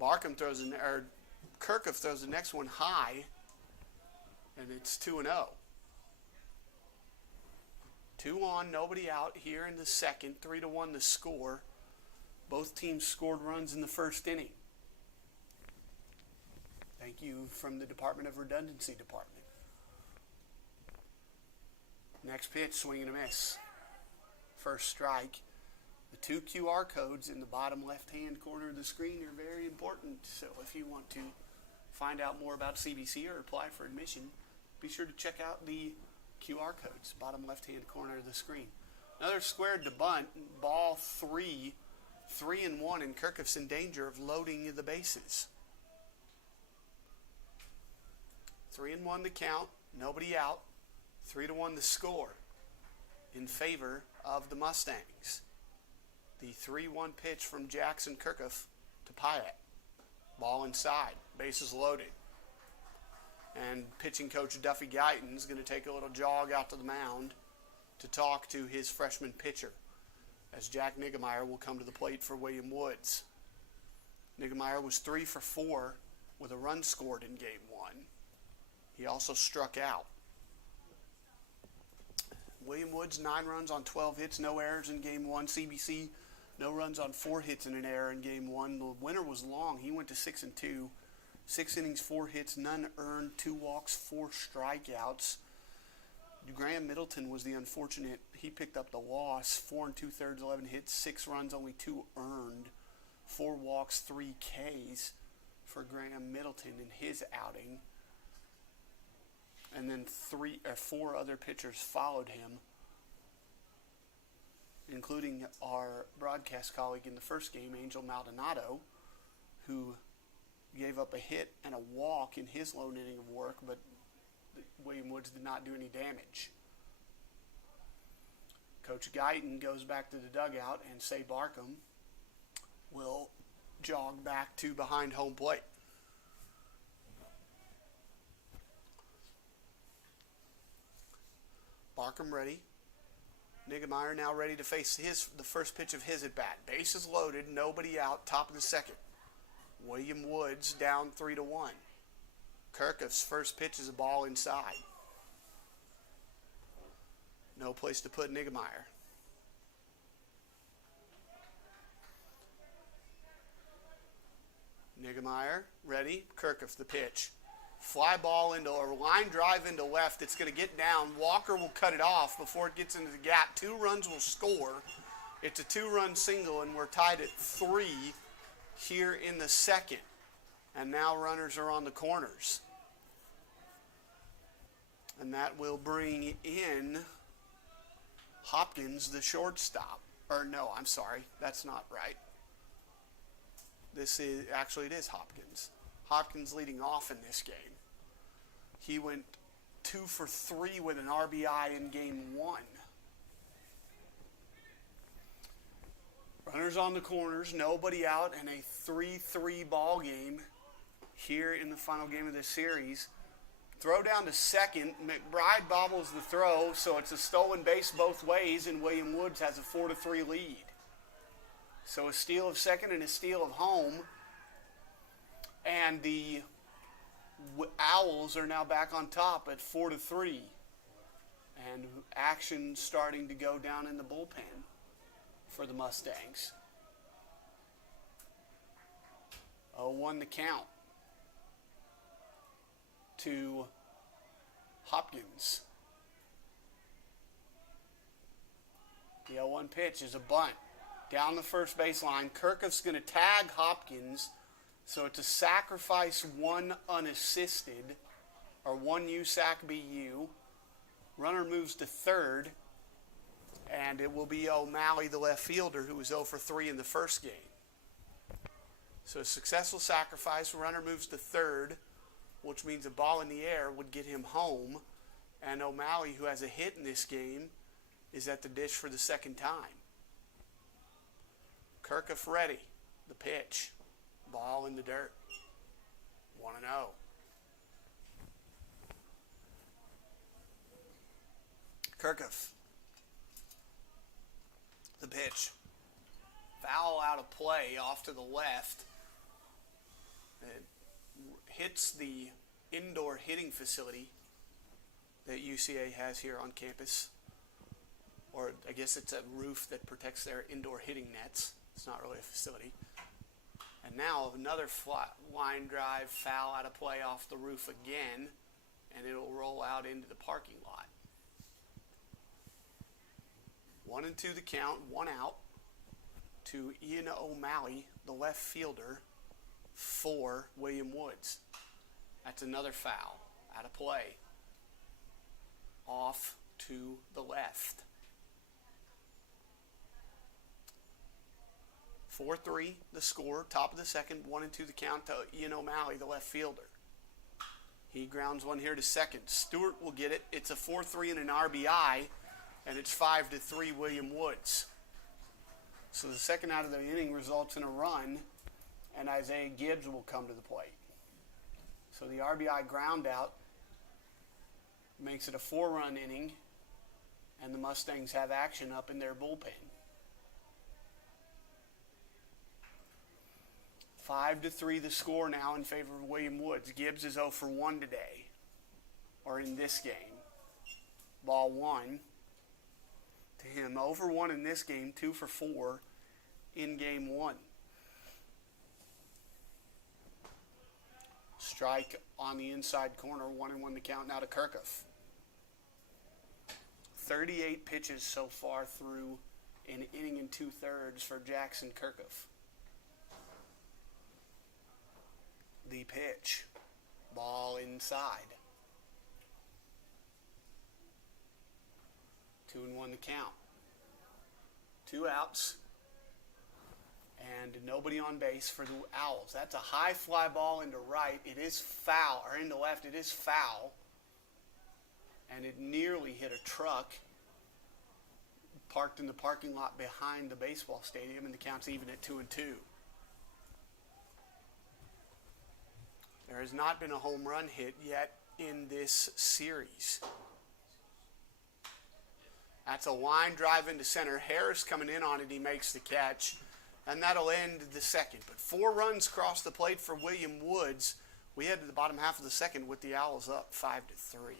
Kirkhoff throws the next one high, and it's 2-0. 2 on, nobody out here in the second. 3-1 the score. Both teams scored runs in the first inning. Thank you from the Department of Redundancy Department. Next pitch, swing and a miss. First strike. The 2 QR codes in the bottom left-hand corner of the screen are very important. So if you want to find out more about CBC or apply for admission, be sure to check out the QR codes, bottom left-hand corner of the screen. Another squared to bunt, ball 3, 3-1, and Kirkhoff's in danger of loading the bases. 3-1 the count, nobody out. 3-1 the score in favor of the Mustangs. The 3-1 pitch from Jackson Kirkhoff to Pyatt. Ball inside, bases loaded. And pitching coach Duffy Guyton is going to take a little jog out to the mound to talk to his freshman pitcher, as Jack Niggemeyer will come to the plate for William Woods. Niggemeyer was 3 for 4 with a run scored in Game 1. He also struck out. William Woods, 9 runs on 12 hits, no errors in Game 1. CBC, no runs on 4 hits and an error in Game 1. The winner was long. He went to 6-2. 6 innings, 4 hits, none earned, 2 walks, 4 strikeouts. Graham Middleton was the unfortunate. He picked up the loss. 4 2/3, 11 hits, 6 runs, only 2 earned. 4 walks, 3 Ks for Graham Middleton in his outing. And then 4 other pitchers followed him, including our broadcast colleague in the first game, Angel Maldonado, who gave up a hit and a walk in his lone inning of work, but William Woods did not do any damage. Coach Guyton goes back to the dugout, and Say Barkham will jog back to behind home plate. Barkham ready. Niggemeyer now ready to face the first pitch of his at-bat. Bases loaded, nobody out, top of the second. William Woods down 3-1. Kirkhoff's first pitch is a ball inside. No place to put Niggemeyer. Niggemeyer ready. Kirkhoff the pitch. Fly ball into a line drive into left. It's going to get down. Walker will cut it off before it gets into the gap. 2 runs will score. It's a 2-run single, and we're tied at 3 here in the second. And now runners are on the corners. And that will bring in Hopkins, the shortstop. Or no, I'm sorry. That's not right. It is Hopkins. Hopkins leading off in this game. He went 2 for 3 with an RBI in Game 1. Runners on the corners, nobody out, and a 3-3 ball game here in the final game of this series. Throw down to second. McBride bobbles the throw, so it's a stolen base both ways, and William Woods has a 4-3 lead. So a steal of second and a steal of home. And the Owls are now back on top at 4-3. And action starting to go down in the bullpen for the Mustangs. 0-1 the count to Hopkins. The 0-1 pitch is a bunt down the first baseline. Kirkhoff's going to tag Hopkins, so it's a sacrifice 1 unassisted, or 1 USAC BU. Runner moves to third, and it will be O'Malley, the left fielder, who was 0 for 3 in the first game. So a successful sacrifice. Runner moves to third, which means a ball in the air would get him home. And O'Malley, who has a hit in this game, is at the dish for the second time. Kirkhoff ready. The pitch. Ball in the dirt. 1-0. Kirkhoff. The pitch. Foul out of play off to the left. It hits the indoor hitting facility that UCA has here on campus. Or I guess it's a roof that protects their indoor hitting nets. It's not really a facility. And now another line drive foul out of play off the roof again, and it'll roll out into the parking lot. 1-2 the count, 1 out to Ian O'Malley, the left fielder, for William Woods. That's another foul out of play. Off to the left. 4-3 the score, top of the second, 1-2 the count to Ian O'Malley, the left fielder. He grounds one here to second. Stewart will get it. It's a 4-3 and an RBI, and it's 5-3 William Woods. So the second out of the inning results in a run, and Isaiah Gibbs will come to the plate. So the RBI ground out makes it a 4-run inning, and the Mustangs have action up in their bullpen. 5-3 the score now in favor of William Woods. Gibbs is 0 for 1 today, or in this game. Ball 1 to him. 0 for 1 in this game, 2 for 4 in game 1. Strike on the inside corner, 1-1 the count now to Kirchhoff. 38 pitches so far through an inning and 2/3 for Jackson Kirchhoff. The pitch. Ball inside. 2-1 the count. 2 outs. And nobody on base for the Owls. That's a high fly ball into right. It is foul, or into left. It is foul. And it nearly hit a truck parked in the parking lot behind the baseball stadium, and the count's even at 2-2. There has not been a home run hit yet in this series. That's a line drive into center. Harris coming in on it. He makes the catch. And that'll end the second. But 4 runs cross the plate for William Woods. We head to the bottom half of the second with the Owls up 5-3.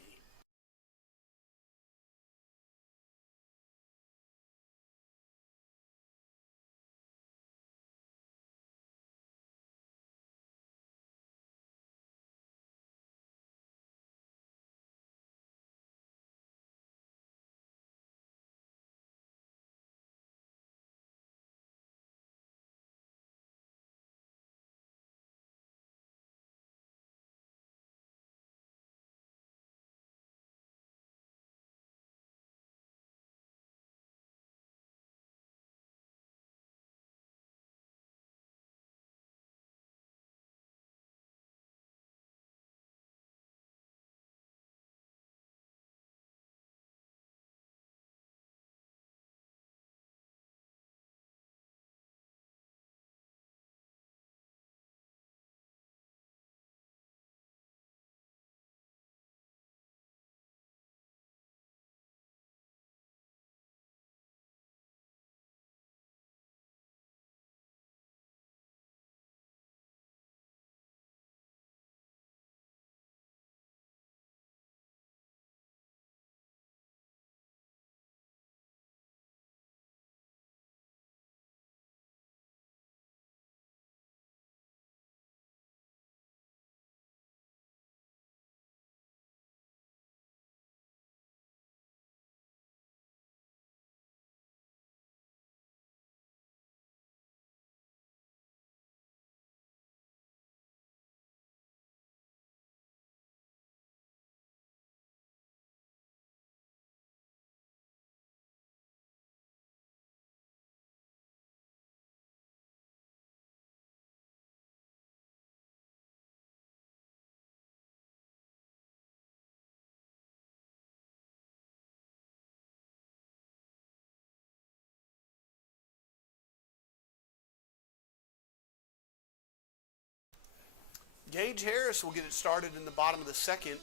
Gage Harris will get it started in the bottom of the second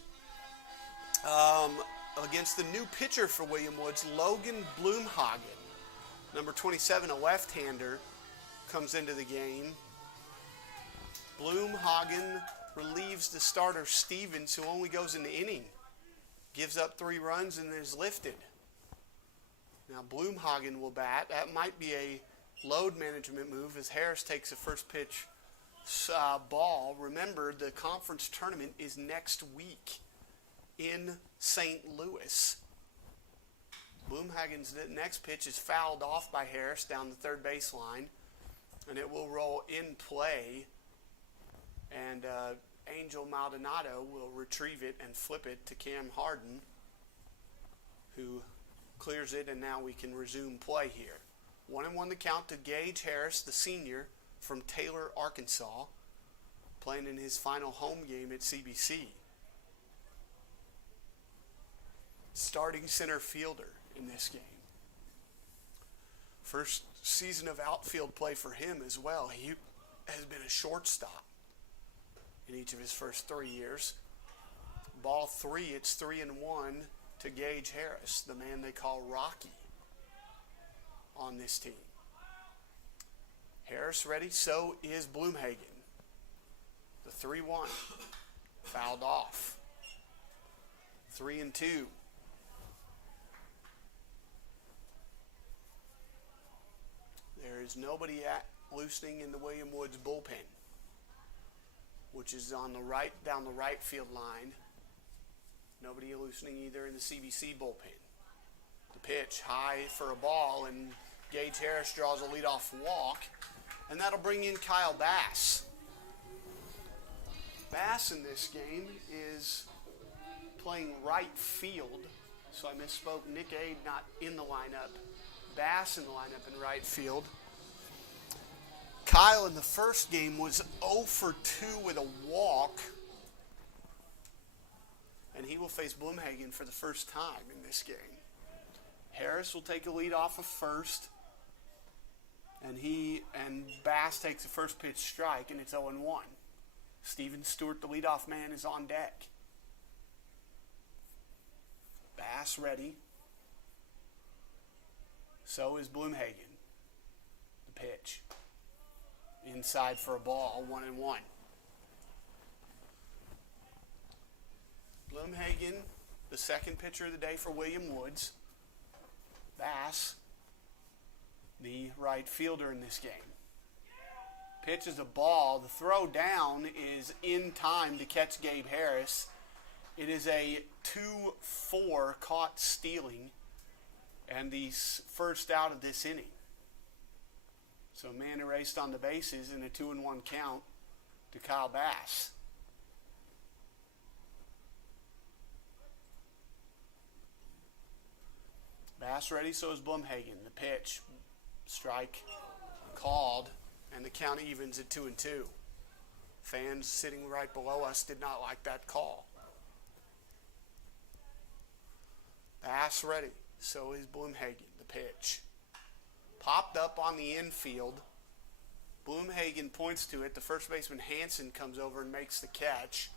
against the new pitcher for William Woods, Logan Blumhagen. Number 27, a left-hander, comes into the game. Bloomhagen relieves the starter Stevens, who only goes an inning. Gives up 3 runs and is lifted. Now Bloomhagen will bat. That might be a load management move as Harris takes the first pitch ball. Remember, the conference tournament is next week in St. Louis. Bloomhagen's next pitch is fouled off by Harris down the third baseline, and it will roll in play, and Angel Maldonado will retrieve it and flip it to Cam Harden, who clears it, and now we can resume play here. 1-1 the count to Gage Harris, the senior from Taylor, Arkansas, playing in his final home game at CBC. Starting center fielder in this game. First season of outfield play for him as well. He has been a shortstop in each of his first 3 years. Ball 3, it's 3-1 to Gage Harris, the man they call Rocky on this team. Harris ready, so is Bloomhagen. The 3-1, fouled off. 3-2. There is nobody loosening in the William Woods bullpen, which is on the right, down the right field line. Nobody loosening either in the CBC bullpen. The pitch high for a ball, and Gage Harris draws a leadoff walk, and that'll bring in Kyle Bass. Bass in this game is playing right field, so I misspoke. Nick Ade not in the lineup. Bass in the lineup in right field. Kyle in the first game was 0 for 2 with a walk, and he will face Bloomhagen for the first time in this game. Harris will take a lead off of first, and Bass takes the first pitch strike, and it's 0-1. Steven Stewart, the leadoff man, is on deck. Bass ready. So is Bloomhagen. The pitch. Inside for a ball, 1-1. Bloomhagen, the second pitcher of the day for William Woods. Bass, the right fielder in this game. Pitch is a ball. The throw down is in time to catch Gabe Harris. It is a 2-4 caught stealing, and the first out of this inning. So man erased on the bases in a 2-1 count to Kyle Bass. Bass ready, so is Bloomhagen. The pitch, strike called, and the count evens at 2-2. Fans sitting right below us did not like that call. Bass ready, so is Bloomhagen. The pitch. Popped up on the infield. Bloomhagen points to it. The first baseman Hansen comes over and makes the catch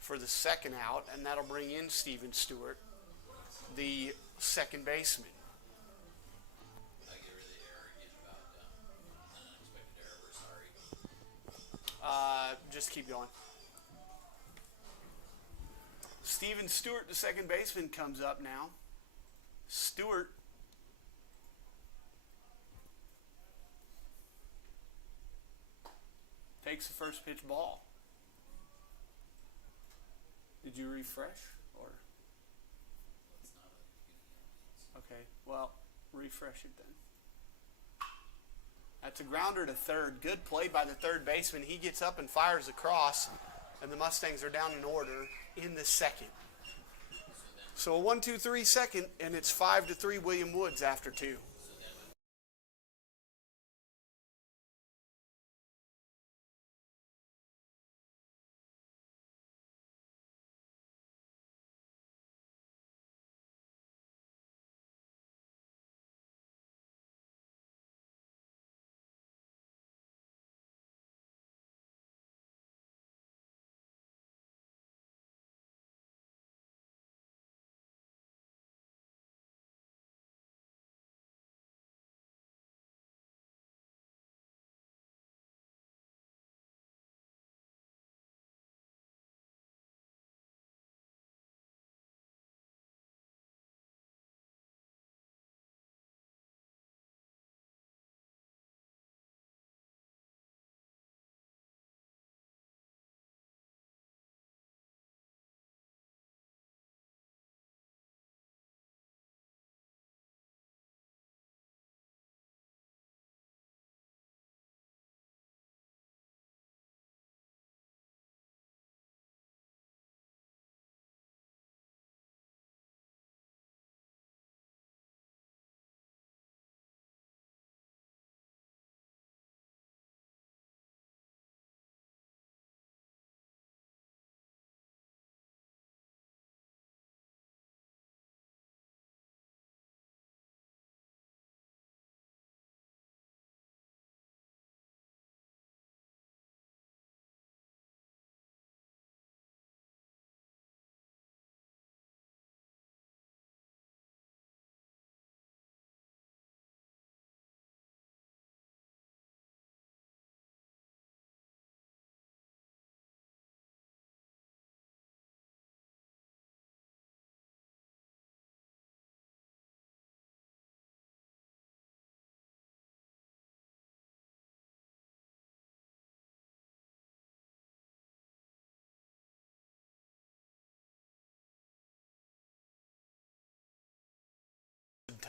for the second out, and that'll bring in Steven Stewart, the second baseman. Just keep going. Steven Stewart, the second baseman, comes up now. Stewart takes the first pitch ball. Did you refresh? Or okay, well, refresh it then. That's a grounder to third. Good play by the third baseman. He gets up and fires across, and the Mustangs are down in order in the second. So a 1-2-3 second, and it's 5-3 William Woods after 2.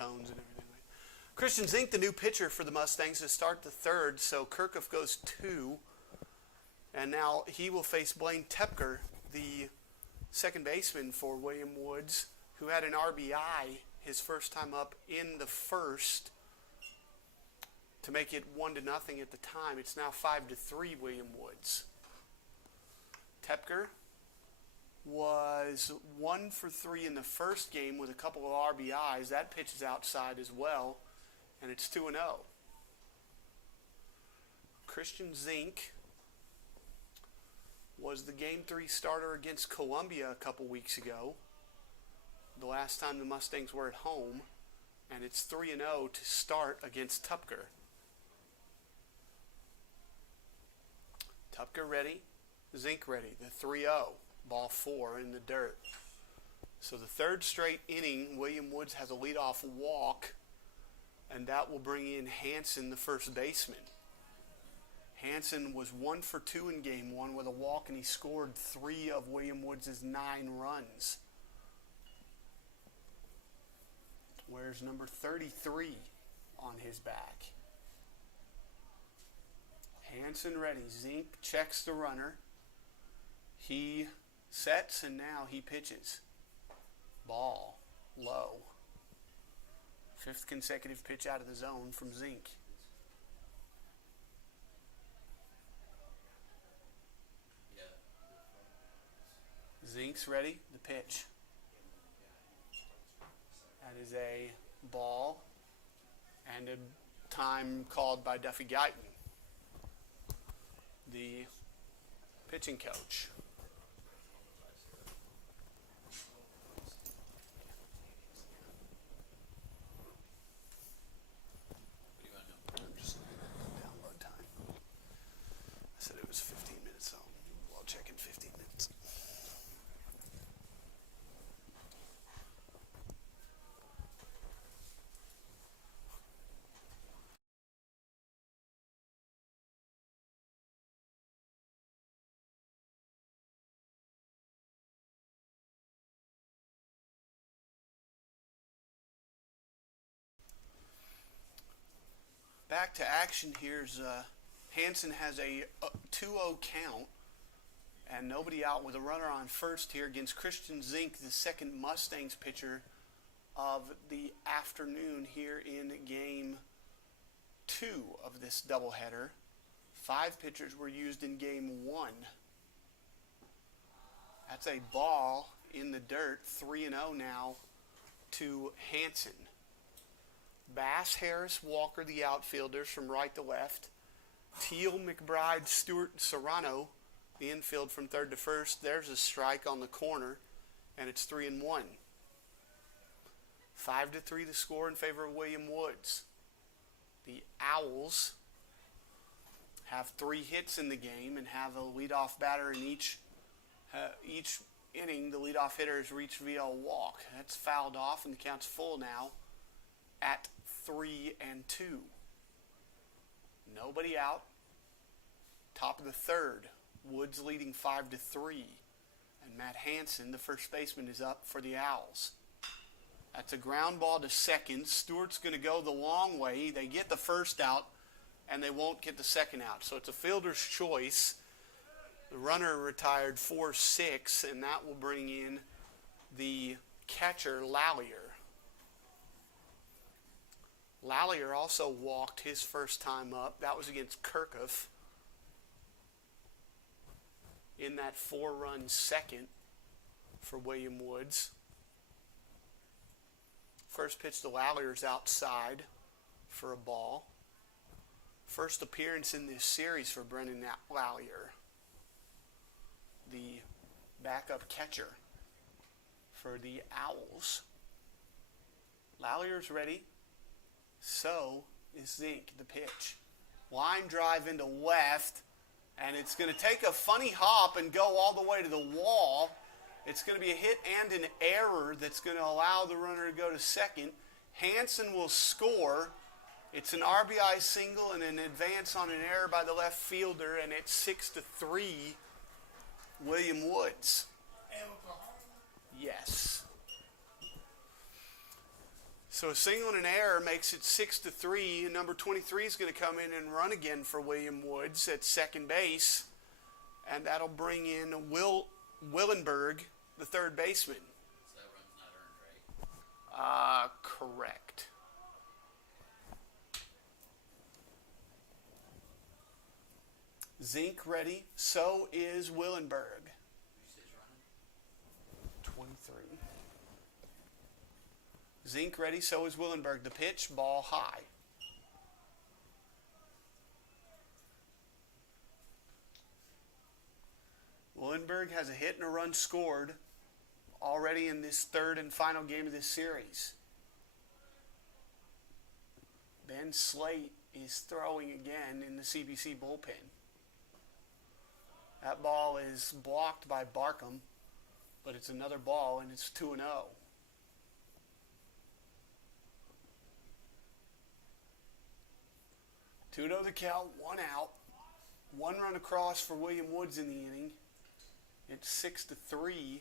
tones and everything. Christian Zink, the new pitcher for the Mustangs, to start the third. So Kirkhoff goes 2. And now he will face Blaine Tepker, the second baseman for William Woods, who had an RBI his first time up in the first to make it 1-0 at the time. It's now 5-3 William Woods. Tepker was 1 for 3 in the first game with a couple of RBIs. That pitch is outside as well, and it's 2-0. Christian Zink was the Game 3 starter against Columbia a couple weeks ago, the last time the Mustangs were at home, and it's 3-0 to start against Tepker. Tepker ready, Zink ready, the 3-0, ball 4 in the dirt. So the third straight inning, William Woods has a leadoff walk, and that will bring in Hansen, the first baseman. Hansen was 1 for 2 in game 1 with a walk, and he scored 3 of William Woods' 9 runs. Wears number 33 on his back. Hansen ready. Zink checks the runner. He sets, and now he pitches. Ball low. 5th consecutive pitch out of the zone from Zink. Zink's ready. The pitch. That is a ball and a time called by Duffy Guyton, the pitching coach. I'm just download time. I said it was 15 minutes, so I'll check in 15 minutes. Back to action. Here's Hansen has a 2-0 count and nobody out with a runner on first here against Christian Zink, the second Mustangs pitcher of the afternoon here in game 2 of this doubleheader. 5 pitchers were used in game 1. That's a ball in the dirt, 3-0 now to Hansen. Bass, Harris, Walker, the outfielders from right to left. Teal, McBride, Stewart, Serrano, the infield from third to first. There's a strike on the corner, and it's 3-1. 5-3 the score in favor of William Woods. The Owls have 3 hits in the game and have a leadoff batter in each inning. The leadoff hitter is reached via a walk. That's fouled off, and the count's full now at 3-2. Nobody out. Top of the third. Woods leading 5-3. And Matt Hansen, the first baseman, is up for the Owls. That's a ground ball to second. Stewart's going to go the long way. They get the first out, and they won't get the second out. So it's a fielder's choice. The runner retired 4-6, and that will bring in the catcher, Lallier. Lallier also walked his first time up. That was against Kirkhoff in that 4-run second for William Woods. First pitch to Lallier's outside for a ball. First appearance in this series for Brendan Lallier, the backup catcher for the Owls. Lallier's ready. So is Zink, the pitch. Line drive into left, and it's going to take a funny hop and go all the way to the wall. It's going to be a hit and an error that's going to allow the runner to go to second. Hansen will score. It's an RBI single and an advance on an error by the left fielder, and it's 6-3 William Woods. Yes. So a single and an error makes it 6-3. Number 23 is going to come in and run again for William Woods at second base. And that'll bring in Willenberg, the third baseman. So that run's not earned, right? Correct. Zink ready. So is Willenberg. Who's running? 23. Zink ready. So is Willenberg. The pitch, ball high. Willenberg has a hit and a run scored already in this third and final game of this series. Ben Slate is throwing again in the CBC bullpen. That ball is blocked by Barkham, but it's another ball, and it's 2-0. 2-0 the count, 1 out. 1 run across for William Woods in the inning. It's 6-3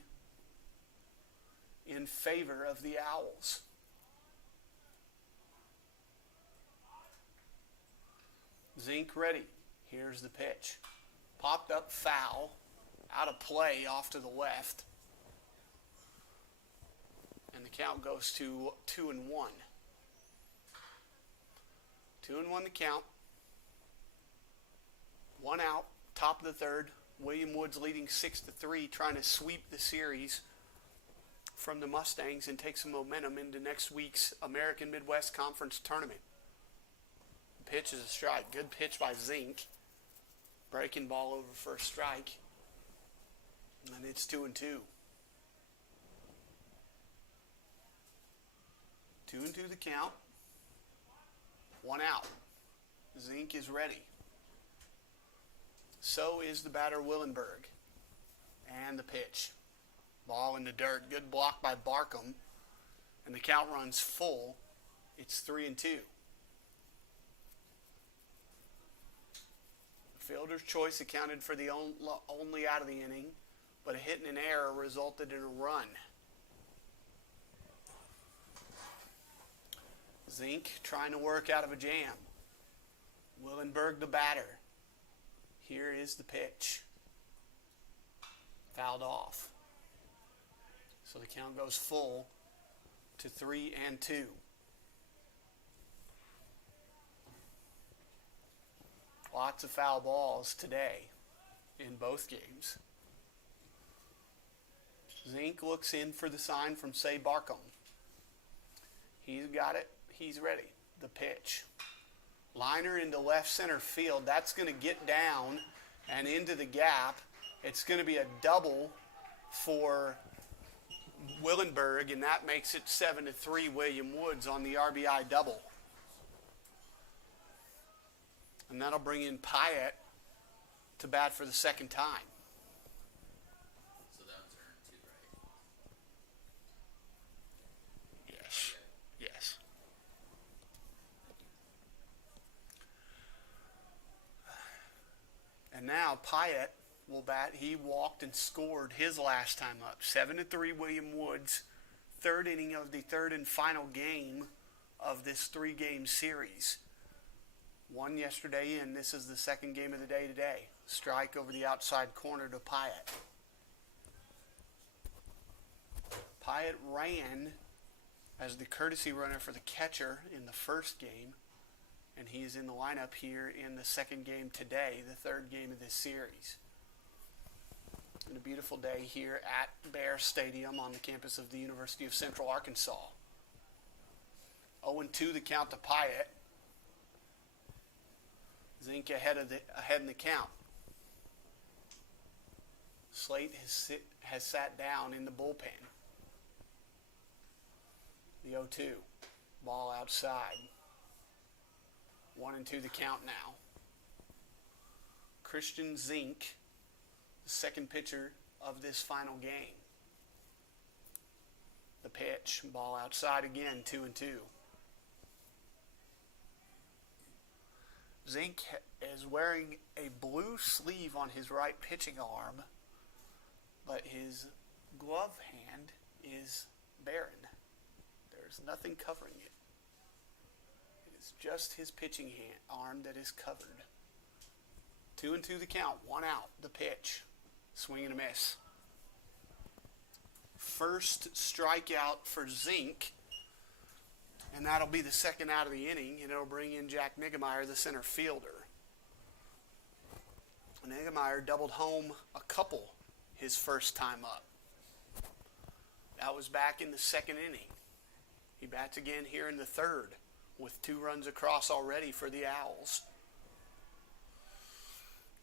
in favor of the Owls. Zink ready. Here's the pitch. Popped up foul. Out of play off to the left. And the count goes to 2-1. 2-1 the count. 1 out. Top of the third. William Woods leading 6-3, trying to sweep the series from the Mustangs and take some momentum into next week's American Midwest Conference tournament. The pitch is a strike. Good pitch by Zink. Breaking ball over first strike. And it's 2-2. 2-2 the count. 1 out. Zink is ready. So is the batter Willenberg. And the pitch. Ball in the dirt. Good block by Barkham. And the count runs full. It's 3-2. Fielder's choice accounted for the only out of the inning, but a hit and an error resulted in a run. Zink trying to work out of a jam. Willenberg the batter. Here is the pitch. Fouled off. So the count goes full to 3-2. Lots of foul balls today in both games. Zink looks in for the sign from Say Barkham. He's got it. He's ready. The pitch. Liner into left center field. That's going to get down and into the gap. It's going to be a double for Willenberg, and that makes it 7-3 William Woods on the RBI double. And that'll bring in Pyatt to bat for the second time. So that one's earned too, right? Yes. Yes. And now Pyatt will bat. He walked and scored his last time up. 7-3 William Woods. Third inning of the third and final game of this 3-game series. Won yesterday, and this is the second game of the day today. Strike over the outside corner to Pyatt. Pyatt ran as the courtesy runner for the catcher in the first game, and he's in the lineup here in the second game today, the third game of this series. And a beautiful day here at Bear Stadium on the campus of the University of Central Arkansas. 0-2 the count to Pyatt. Zink ahead in the count. Slate has sat down in the bullpen. The 0-2. Ball outside. 1-2 the count now. Christian Zink, the second pitcher of this final game. The pitch. Ball outside again. 2-2. Zink is wearing a blue sleeve on his right pitching arm, but his glove hand is barren. There's There's nothing covering it. It is just his pitching arm that is covered. 2-2 the count. 1 out. The pitch. Swing and a miss. First strikeout for Zink. And that'll be the second out of the inning. And it'll bring in Jack Niggemeyer, the center fielder. Niggemeyer doubled home a couple his first time up. That was back in the second inning. He bats again here in the third with 2 runs across already for the Owls.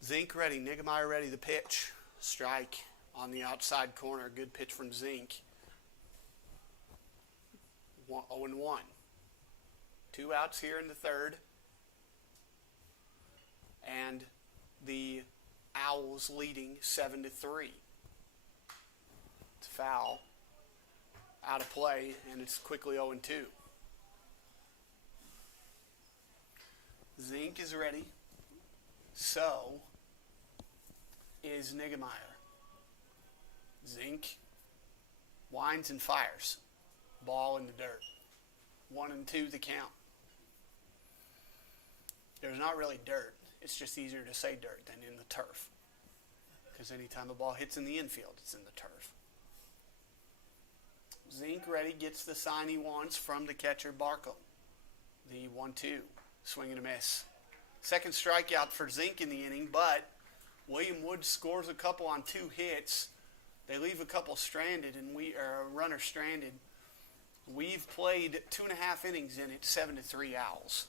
Zink ready, Niggemeyer ready, the pitch. Strike on the outside corner. Good pitch from Zink. 0-1. 2 outs here in the third. And the Owls leading 7-3. It's foul. Out of play, and it's quickly 0-2. Zink is ready. So is Niggemeyer. Zink winds and fires. Ball in the dirt. 1-2 the count. There's not really dirt. It's just easier to say dirt than in the turf. Because anytime the ball hits in the infield, it's in the turf. Zink ready, gets the sign he wants from the catcher, Barkham. The 1-2, swing and a miss. Second strikeout for Zink in the inning, but William Woods scores a couple on 2 hits. They leave a couple stranded, and a runner stranded. We've played 2.5 innings in it, 7-3 Owls.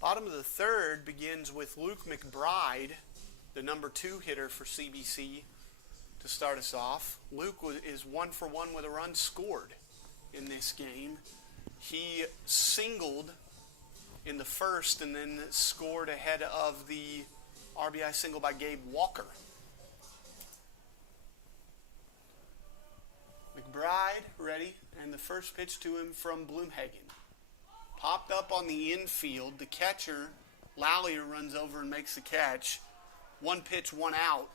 Bottom of the third begins with Luke McBride, the number 2 hitter for CBC, to start us off. Luke is 1 for 1 with a run scored in this game. He singled in the first and then scored ahead of the RBI single by Gabe Walker. McBride ready, and the first pitch to him from Bloomhagen. Popped up on the infield. The catcher, Lallier, runs over and makes the catch. 1 pitch, 1 out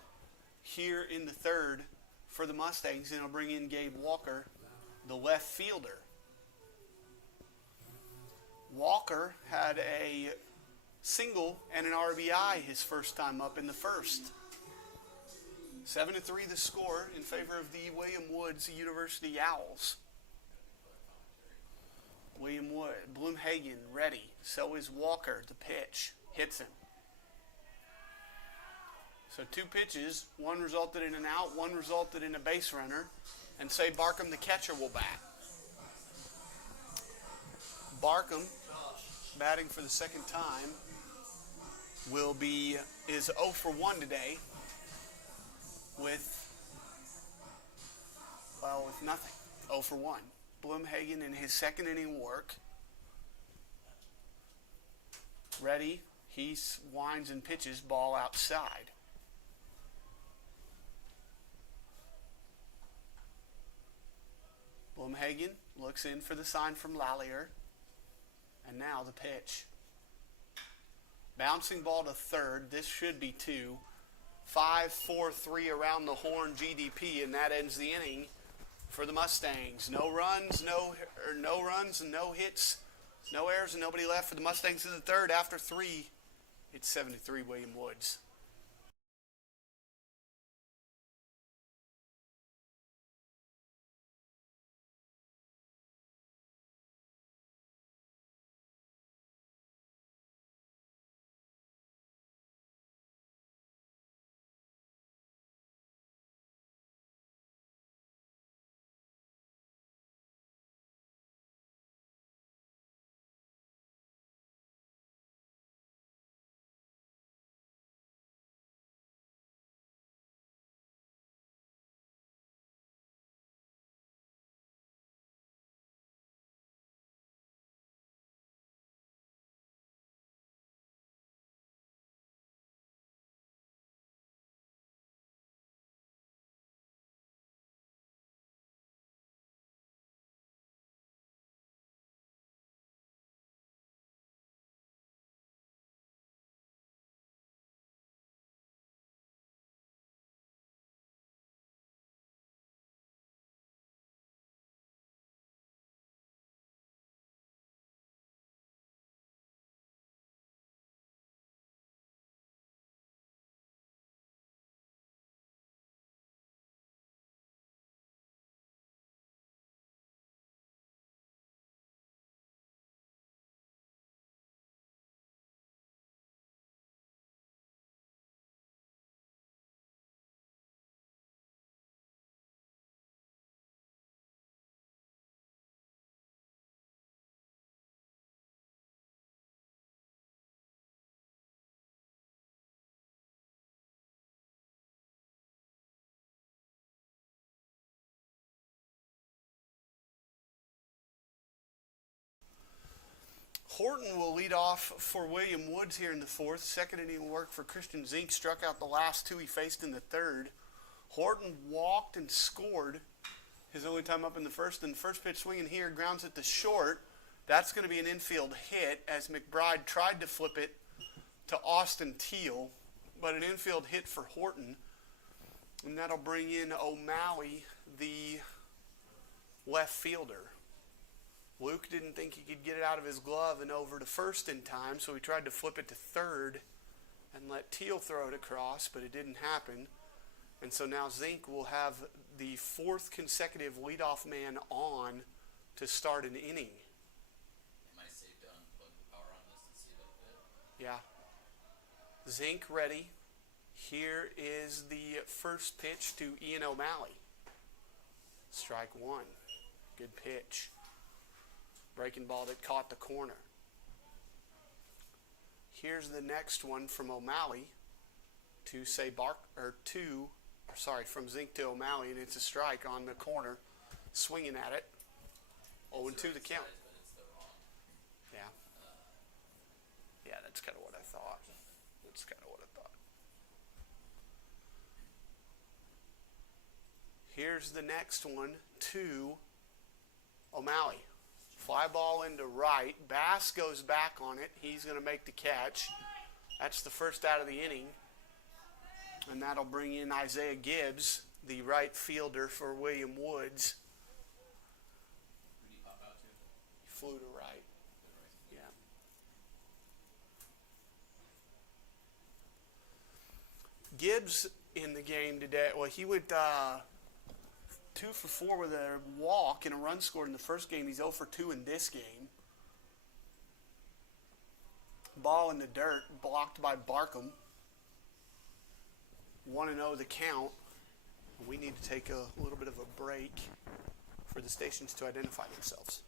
here in the third for the Mustangs, and it'll bring in Gabe Walker, the left fielder. Walker had a single and an RBI his first time up in the first. 7-3 the score in favor of the William Woods University Owls. William Wood, Bloomhagen ready. So is Walker. The pitch hits him. So 2 pitches. 1 resulted in an out. 1 resulted in a base runner. And say Barkham, the catcher, will bat. Barkham, batting for the second time, is 0 for 1 today with nothing. 0 for 1. Bloomhagen in his second inning work. Ready. He winds and pitches, ball outside. Bloomhagen looks in for the sign from Lallier. And now the pitch. Bouncing ball to third. This should be 2. 5-4-3 around the horn GDP, and that ends the inning for the Mustangs. No runs, no hits, no errors, and nobody left for the Mustangs in the third after 3 It's 73 William Woods. Horton will lead off for William Woods here in the fourth. Second inning work for Christian Zink. Struck out the last two he faced in the third. Horton walked and scored his only time up in the first. And the first pitch swinging here, grounds it to short. That's going to be an infield hit as McBride tried to flip it to Austin Teal, but an infield hit for Horton. And that'll bring in O'Malley, the left fielder. Luke didn't think he could get it out of his glove and over to first in time, so he tried to flip it to third and let Teal throw it across, but it didn't happen. And so now Zink will have the fourth consecutive leadoff man on to start an inning. Am I safe to unplug the power on this and see that fit? Yeah. Zink ready. Here is the first pitch to Ian O'Malley. Strike one. Good pitch. Breaking ball that caught the corner. Here's the next one from O'Malley from Zink to O'Malley, and it's a strike on the corner, swinging at it. 0-2 the count. But it's the wrong. Yeah. Yeah, that's kind of what I thought. Here's the next one to O'Malley. Fly ball into right. Bass goes back on it. He's going to make the catch. That's the first out of the inning. And that'll bring in Isaiah Gibbs, the right fielder for William Woods. Who did he pop out to? He flew to right. Yeah. Gibbs in the game today, well, he went 2 for 4 with a walk and a run scored in the first game. He's 0 for 2 in this game. Ball in the dirt, blocked by Barkham. 1-0 the count. We need to take a little bit of a break for the stations to identify themselves.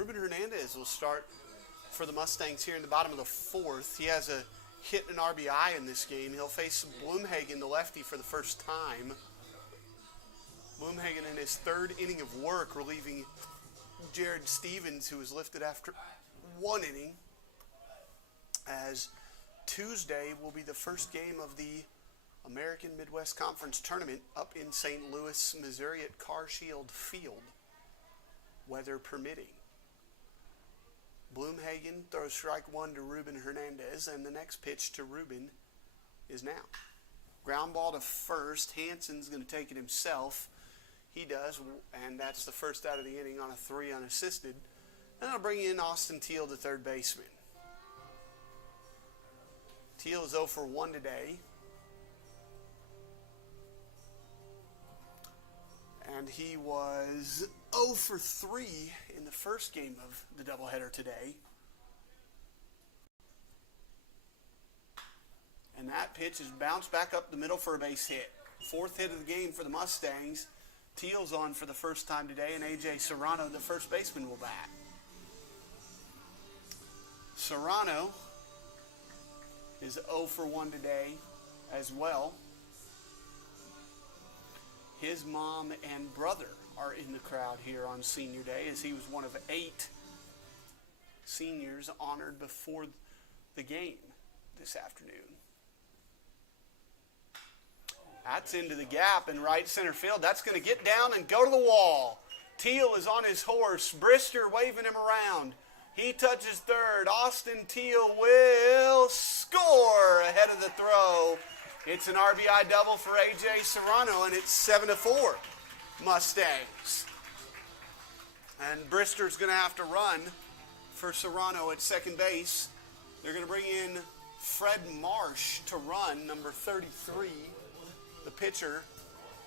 Ruben Hernandez will start for the Mustangs here in the bottom of the fourth. He has a hit and RBI in this game. He'll face Bloomhagen, the lefty, for the first time. Bloomhagen in his third inning of work, relieving Jared Stevens, who was lifted after one inning, as Tuesday will be the first game of the American Midwest Conference Tournament up in St. Louis, Missouri at Car Shield Field, weather permitting. Bloomhagen throws strike one to Ruben Hernandez, and the next pitch to Ruben is now. Ground ball to first. Hansen's going to take it himself. He does, and that's the first out of the inning on a 3 unassisted. And I'll bring in Austin Teal, the third baseman. Teal is 0 for 1 today. And he was 0 for 3 in the first game of the doubleheader today. And that pitch is bounced back up the middle for a base hit. Fourth hit of the game for the Mustangs. Teal's on for the first time today, and A.J. Serrano, the first baseman, will bat. Serrano is 0 for 1 today as well. His mom and brother are in the crowd here on Senior Day, as he was one of 8 seniors honored before the game this afternoon. That's into the gap in right center field. That's going to get down and go to the wall. Teal is on his horse. Brister waving him around. He touches third. Austin Teal will score ahead of the throw. It's an RBI double for A.J. Serrano, and it's 7-4 Mustangs. And Brister's going to have to run for Serrano at second base. They're going to bring in Fred Marsh to run, number 33, the pitcher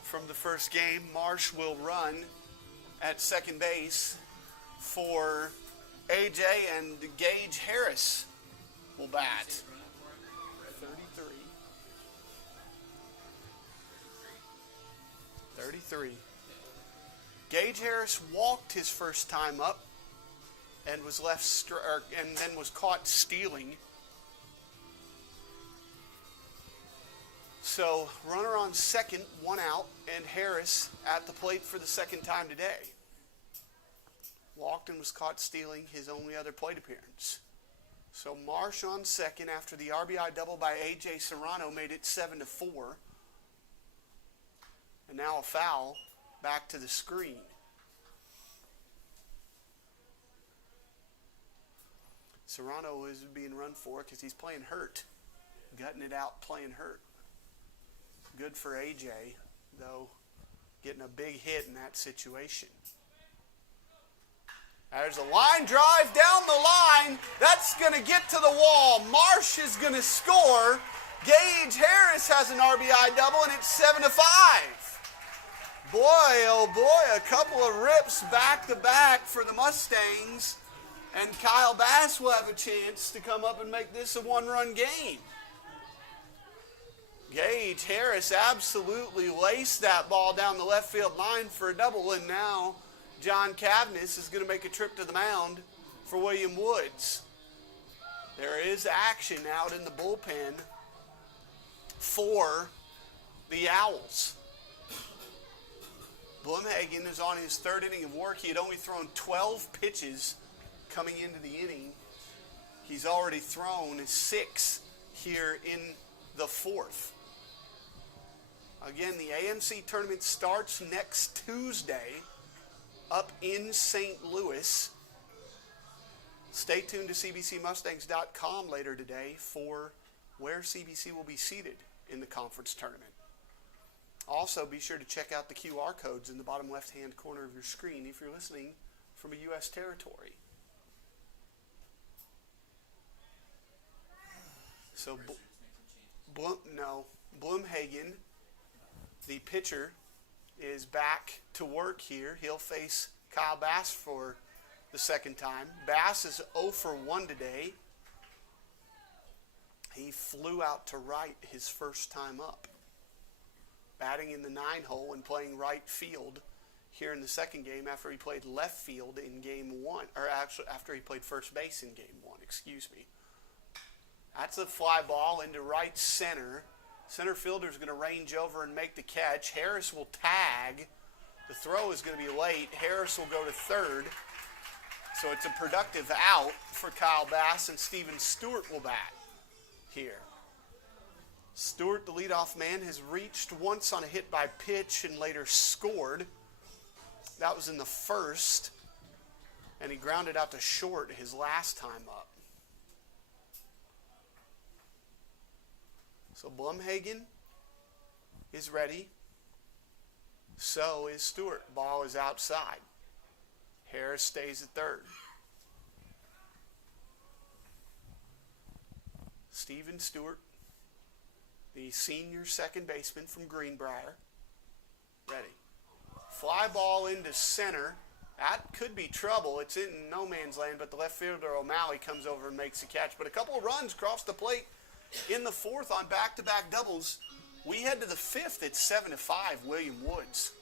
from the first game. Marsh will run at second base for A.J., and Gage Harris will bat. 33. Gage Harris walked his first time up and was and then was caught stealing. So runner on second, 1 out, and Harris at the plate for the second time today. Walked and was caught stealing, his only other plate appearance. So Marsh on second after the RBI double by A.J. Serrano made it 7-4. And now a foul back to the screen. Serrano is being run for because he's playing hurt. Gutting it out, playing hurt. Good for A.J., though, getting a big hit in that situation. There's a line drive down the line. That's going to get to the wall. Marsh is going to score. Gage Harris has an RBI double, and it's 7-5. Boy, oh boy, a couple of rips back-to-back for the Mustangs. And Kyle Bass will have a chance to come up and make this a one-run game. Gage Harris absolutely laced that ball down the left field line for a double, and now John Cavness is going to make a trip to the mound for William Woods. There is action out in the bullpen for the Owls. Bloomhagen is on his third inning of work. He had only thrown 12 pitches coming into the inning. He's already thrown 6 here in the fourth. Again, the AMC tournament starts next Tuesday up in St. Louis. Stay tuned to CBCMustangs.com later today for where CBC will be seated in the conference tournament. Also, be sure to check out the QR codes in the bottom left-hand corner of your screen if you're listening from a U.S. territory. So, Bloomhagen, the pitcher, is back to work here. He'll face Kyle Bass for the second time. Bass is 0 for 1 today. He flew out to right his first time up. Batting in the 9-hole and playing right field here in the second game after he played left field in game one, or actually after he played first base in game one, excuse me. That's a fly ball into right center. Center fielder is going to range over and make the catch. Harris will tag. The throw is going to be late. Harris will go to third. So it's a productive out for Kyle Bass, and Steven Stewart will bat here. Stewart, the leadoff man, has reached once on a hit by pitch and later scored. That was in the first, and he grounded out to short his last time up. So Blumhagen is ready. So is Stewart. Ball is outside. Harris stays at third. Steven Stewart, the senior second baseman from Greenbrier, ready. Fly ball into center. That could be trouble. It's in no man's land, but the left fielder O'Malley comes over and makes the catch. But a couple of runs cross the plate in the fourth on back-to-back doubles. We head to the fifth at 7-5, William Woods.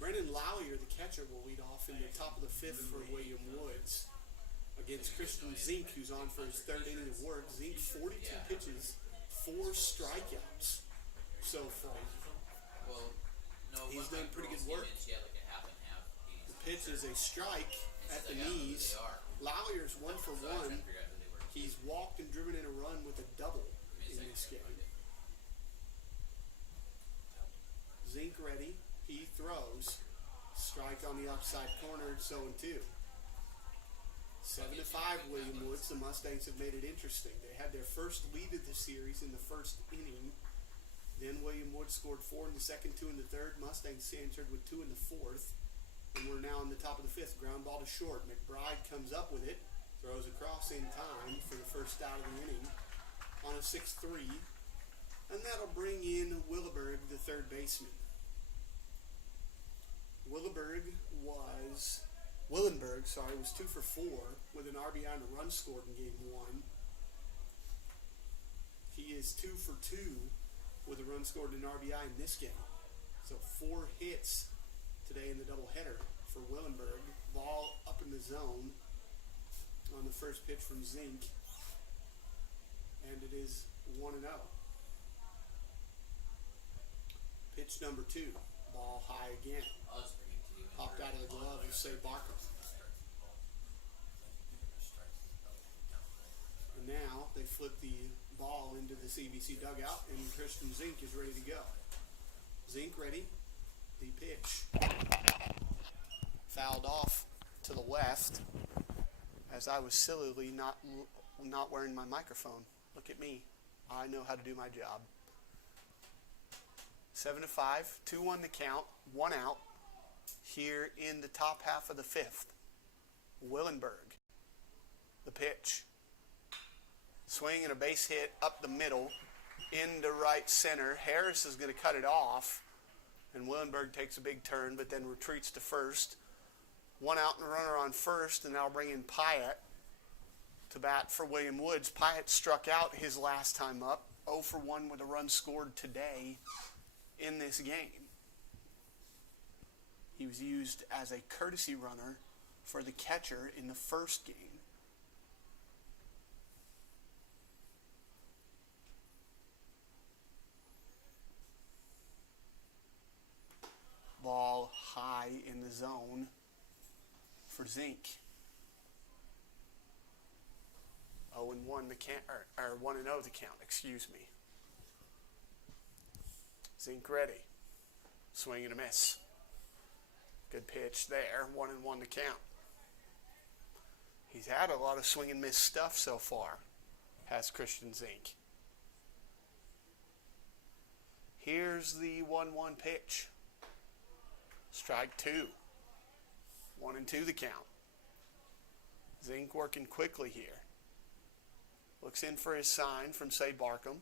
Brennan Lowyer, the catcher, will lead off in the top of the fifth for William Woods against Christian Zink, who's on for his third inning of work. Zink, 42 pitches, 4 strikeouts so far. Well, no, He's done pretty good work. The pitch is a strike at the knees. Lawyer's 1 for 1. He's walked and driven in a run with a double in this game. Zink ready. He throws. Strike on the outside corner, so and 2. 7-5, William Woods. The Mustangs have made it interesting. They had their first lead of the series in the first inning. Then William Woods scored 4 in the second, 2 in the third. Mustangs answered with 2 in the fourth. And we're now in the top of the fifth. Ground ball to short. McBride comes up with it. Throws across in time for the first out of the inning on a 6-3. And that'll bring in Willenberg, the third baseman. Willenberg was 2 for 4 with an RBI and a run scored in game 1. He is 2 for 2 with a run scored and an RBI in this game. So 4 hits today in the doubleheader for Willenberg. Ball up in the zone on the first pitch from Zink. And it is 1-0. Pitch number 2. Ball high again. Popped out of the glove of Say Barker. And now they flip the ball into the CBC dugout, and Christian Zink is ready to go. Zink ready. The pitch. Fouled off to the left as I was sillily not wearing my microphone. Look at me. I know how to do my job. 7-5, 2-1 the count, 1 out here in the top half of the fifth. Willenberg, the pitch. Swing and a base hit up the middle into right center. Harris is going to cut it off, and Willenberg takes a big turn but then retreats to first. One out and a runner on first, and that'll bring in Pyatt to bat for William Woods. Pyatt struck out his last time up, 0 for 1 with a run scored today in this game. He was used as a courtesy runner for the catcher in the first game. Ball high in the zone for Zink. 0-1 the count, or 1-0 the count, excuse me. Zink ready. Swing and a miss. Good pitch there. 1-1 the count. He's had a lot of swing and miss stuff so far, has Christian Zink. Here's the 1-1 pitch. Strike 2. 1-2 the count. Zink working quickly here. Looks in for his sign from, say, Barkham.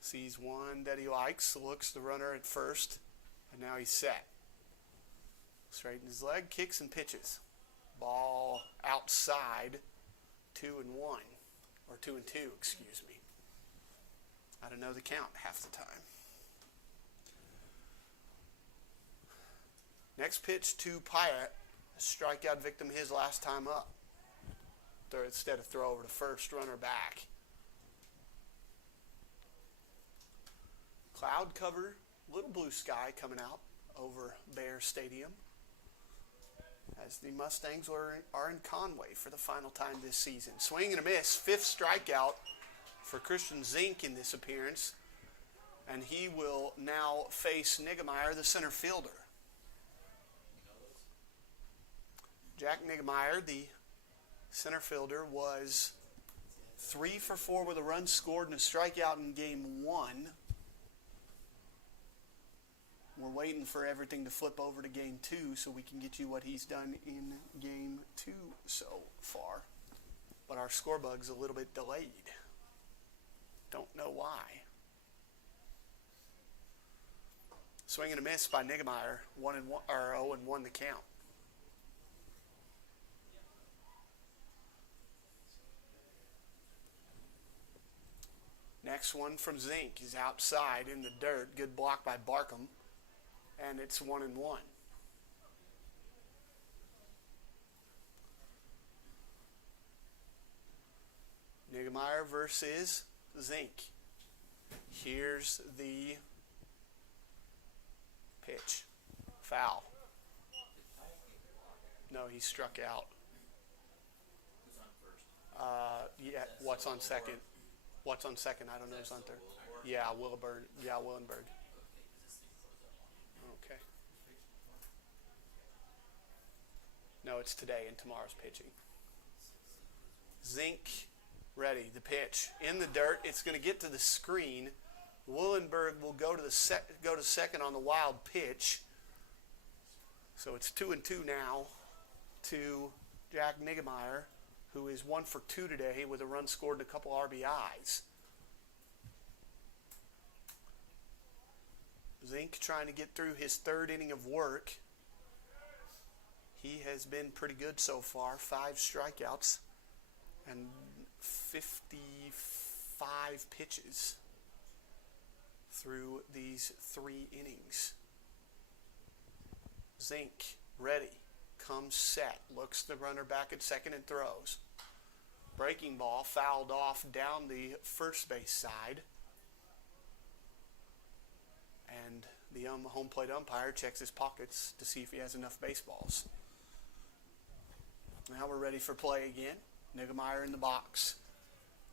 Sees one that he likes, looks the runner at first, and now he's set. Straightens his leg, kicks and pitches. Ball outside, 2-1, or 2-2, excuse me. I don't know the count half the time. Next pitch to Pyatt, a strikeout victim his last time up. Instead of throw over to first, runner back. Cloud cover, little blue sky coming out over Bear Stadium as the Mustangs are in Conway for the final time this season. Swing and a miss, 5th strikeout for Christian Zink in this appearance, and he will now face Niggemeyer, the center fielder. Jack Niggemeyer, the center fielder, was 3 for 4 with a run scored and a strikeout in game 1. We're waiting for everything to flip over to game 2 so we can get you what he's done in game 2 so far. But our score bug's a little bit delayed. Don't know why. Swing and a miss by Niggemeyer, 0-1 the count. Next one from Zink is outside in the dirt. Good block by Barkham. And it's 1-1. Niggemeyer versus Zink. Here's the pitch. Foul. No, he struck out. Who's on first? Yeah, what's on second? What's on second? I don't know who's on third. Yeah, Willenberg. Yeah, Willenberg. Okay. No, it's today and tomorrow's pitching. Zink ready. The pitch in the dirt. It's going to get to the screen. Willenberg will go to second on the wild pitch. So it's 2-2 now to Jack Niggemeyer, who is 1 for 2 today with a run scored and a couple RBIs. Zink trying to get through his 3rd inning of work. He has been pretty good so far. 5 strikeouts and 55 pitches through these 3 innings. Zink ready. Comes set. Looks the runner back at second and throws. Breaking ball fouled off down the first base side. And the home plate umpire checks his pockets to see if he has enough baseballs. Now we're ready for play again. Niggemeyer in the box.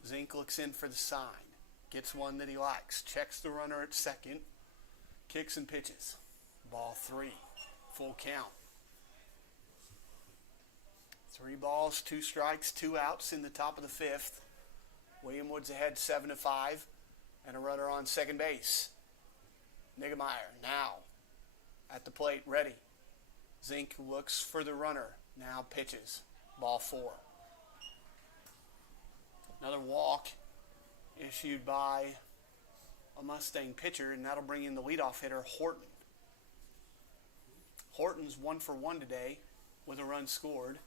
Zink looks in for the sign. Gets one that he likes. Checks the runner at second. Kicks and pitches. Ball 3. Full count. 3 balls, 2 strikes, 2 outs in the top of the 5th. William Woods ahead 7-5 and a runner on second base. Niggemeyer now at the plate, ready. Zink looks for the runner, now pitches. Ball 4. Another walk issued by a Mustang pitcher, and that'll bring in the leadoff hitter, Horton. Horton's 1 for 1 today with a run scored.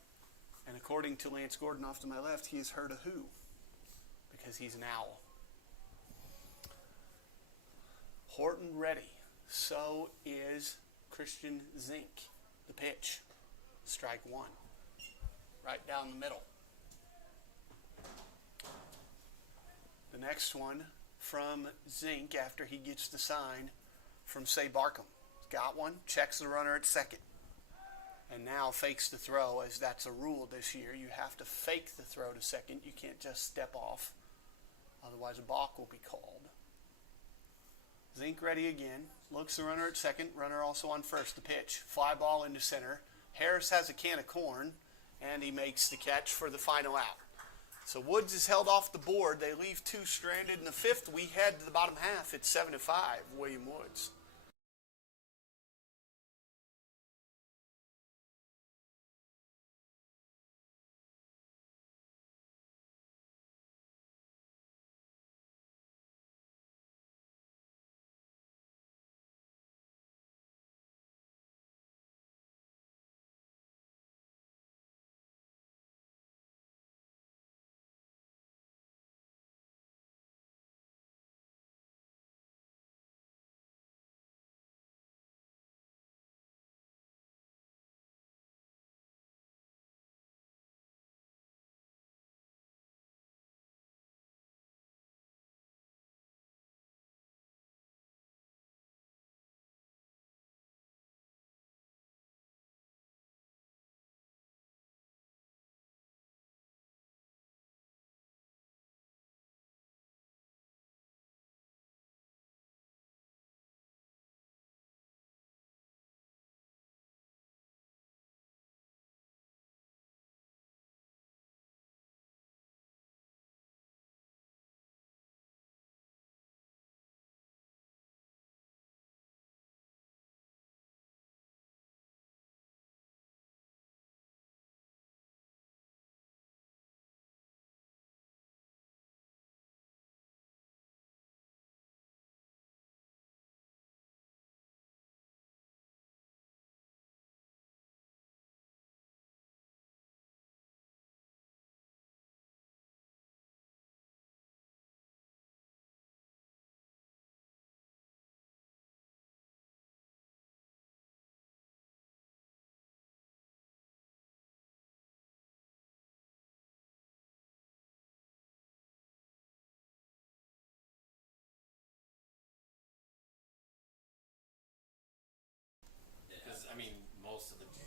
And according to Lance Gordon off to my left, he has heard a who because he's an owl. Horton ready. So is Christian Zink. The pitch. Strike one. Right down the middle. The next one from Zink after he gets the sign from Say Barkham. Got one. Checks the runner at second. And now fakes the throw, as that's a rule this year. You have to fake the throw to second. You can't just step off. Otherwise a balk will be called. Zink ready again. Looks the runner at second. Runner also on first. The pitch. Fly ball into center. Harris has a can of corn. And he makes the catch for the final out. So Woods is held off the board. They leave two stranded in the fifth. We head to the bottom half. It's 7-5. William Woods.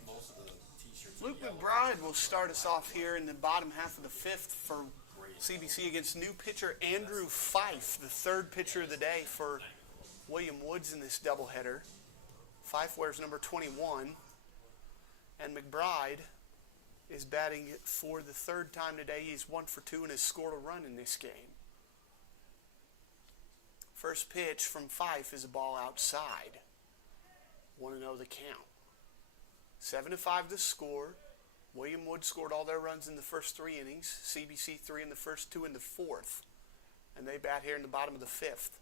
Most of the t-shirts. Luke McBride will start us off here in the bottom half of the fifth for CBC against new pitcher Andrew Fife, the third pitcher of the day for William Woods in this doubleheader. Fife wears number 21, and McBride is batting for the third time today. He's 1 for 2 and has scored a run in this game. First pitch from Fife is a ball outside. 1-0 the count. 7-5 the score. William Woods scored all their runs in the first 3 innings. CBC 3 in the first 2 in the fourth. And they bat here in the bottom of the fifth.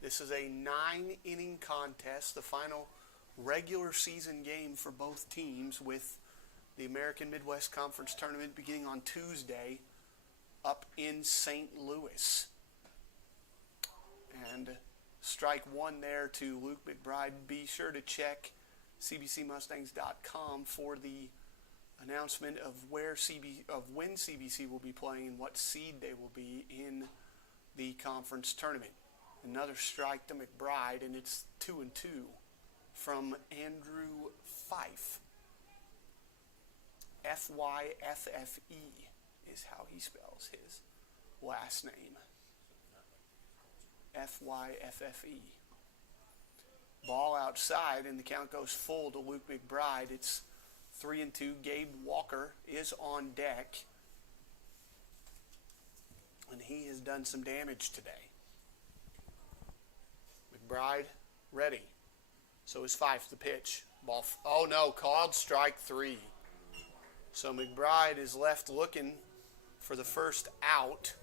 This is a 9-inning contest, the final regular season game for both teams, with the American Midwest Conference Tournament beginning on Tuesday up in St. Louis. And strike one there to Luke McBride. Be sure to check cbcmustangs.com for the announcement of when CBC will be playing and what seed they will be in the conference tournament. Another strike to McBride, and it's 2-2 from Andrew Fife. F-Y-F-F-E is how he spells his last name. F-Y-F-F-E. Ball outside, and the count goes full to Luke McBride. It's 3-2. Gabe Walker is on deck, and he has done some damage today. McBride ready. So is Fife. The pitch. Ball. Oh no! Called strike 3. So McBride is left looking for the first out,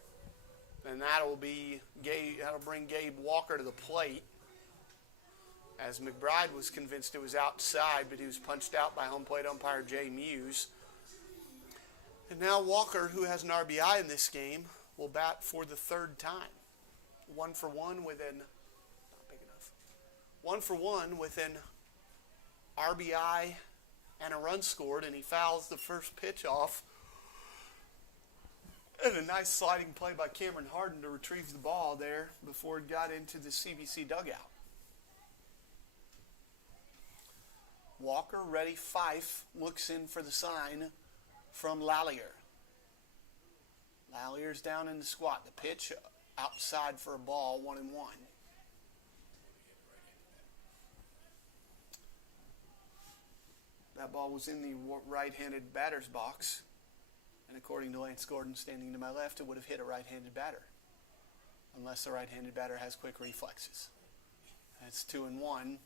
and that'll bring Gabe Walker to the plate. as McBride was convinced it was outside, but he was punched out by home plate umpire Jay Muse. And now Walker, who has an RBI in this game, will bat for the third time. 1 for 1 with an not big enough. 1 for 1 with an RBI and a run scored, and he fouls the first pitch off. And a nice sliding play by Cameron Harden to retrieve the ball there before it got into the CBC dugout. Walker ready. Fife looks in for the sign from Lallier. Lallier's down in the squat. The pitch outside for a ball, 1-1. That ball was in the right-handed batter's box. And according to Lance Gordon standing to my left, it would have hit a right-handed batter. Unless the right-handed batter has quick reflexes. That's 2-1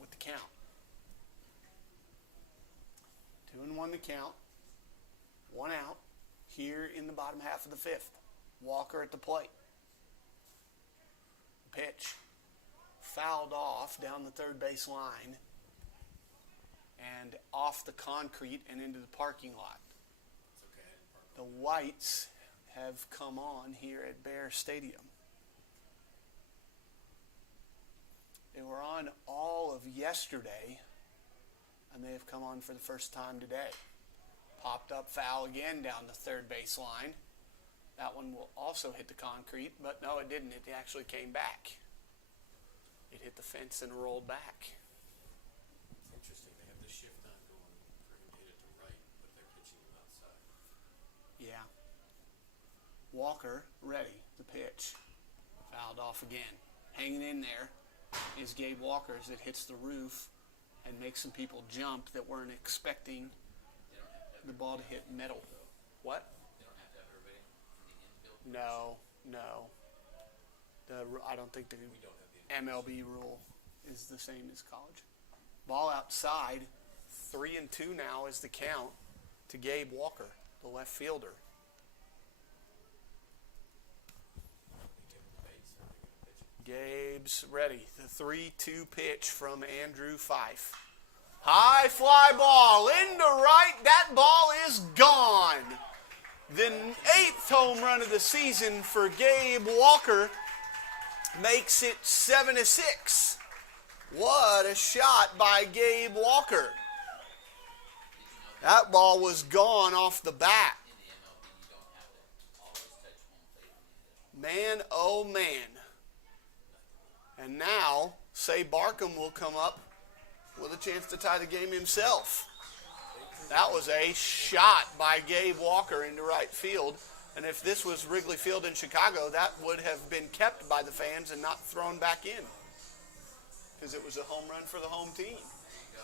with the count. 2-1 the count. 1 out here in the bottom half of the fifth. Walker at the plate. Pitch. Fouled off down the third base line and off the concrete and into the parking lot. The Whites have come on here at Bear Stadium. They were on all of yesterday, and they have come on for the first time today. Popped up foul again down the third base line. That one will also hit the concrete, but no, it didn't. It actually came back. It hit the fence and rolled back. It's interesting. They have the shift on going for him to hit it to right, but they're pitching him outside. Yeah. Walker ready. The pitch. Fouled off again. Hanging in there is Gabe Walker as it hits the roof and makes some people jump that weren't expecting the ball to hit metal. What? They don't have to have everybody in the infield. No. I don't think the MLB rule is the same as college. Ball outside. 3-2 now is the count to Gabe Walker, the left fielder. Gabe's ready. The 3-2 pitch from Andrew Fife. High fly ball into right. That ball is gone. The 8th home run of the season for Gabe Walker makes it 7-6. What a shot by Gabe Walker. That ball was gone off the bat. In the MLB, you don't have to always touch home plate when you hit it. Man, oh man. And now, Say Barkham will come up with a chance to tie the game himself. That was a shot by Gabe Walker into right field. And if this was Wrigley Field in Chicago, that would have been kept by the fans and not thrown back in. Because it was a home run for the home team. There you go.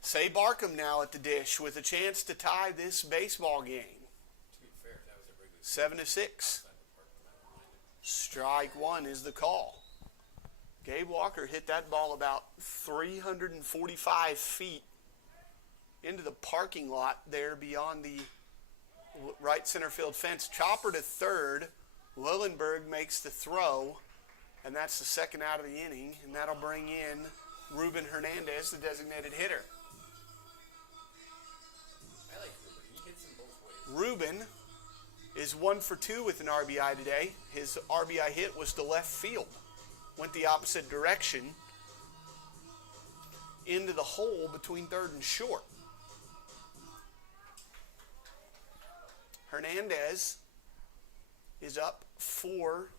Say Barkham now at the dish with a chance to tie this baseball game. To be fair, if that was a Wrigley 7-6. outside the park, I might have minded. Strike one is the call. Gabe Walker hit that ball about 345 feet into the parking lot there beyond the right center field fence. Chopper to third. Lillenberg makes the throw, and that's the second out of the inning, and that'll bring in Ruben Hernandez, the designated hitter. I like Ruben. He hits them both ways. Ruben is 1 for 2 with an RBI today. His RBI hit was to left field. Went the opposite direction into the hole between third and short. Hernandez is up for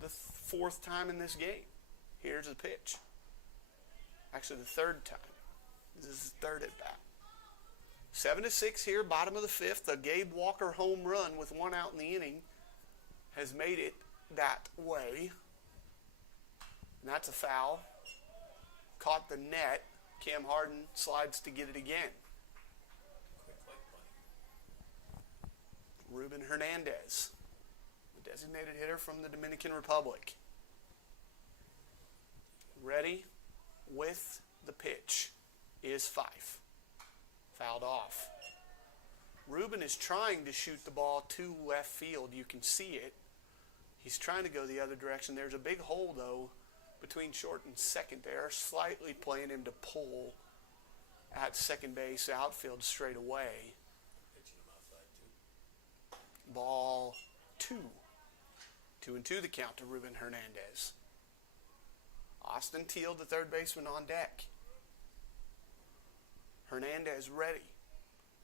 the 4th time in this game. Here's the pitch. Actually, the 3rd time. This is the 3rd at bat. 7-6 here, bottom of the 5th. A Gabe Walker home run with 1 out in the inning has made it that way. And that's a foul. Caught the net. Cam Harden slides to get it again. Quick like bunny. Ruben Hernandez, the designated hitter from the Dominican Republic. Ready with the pitch is Fife. Fouled off. Ruben is trying to shoot the ball to left field. You can see it. He's trying to go the other direction. There's a big hole, though, between short and second there, slightly playing him to pull at second base, outfield straight away. Pitching him outside too. Ball 2. 2-2 the count to Ruben Hernandez. Austin Teal, the third baseman, on deck. Hernandez ready.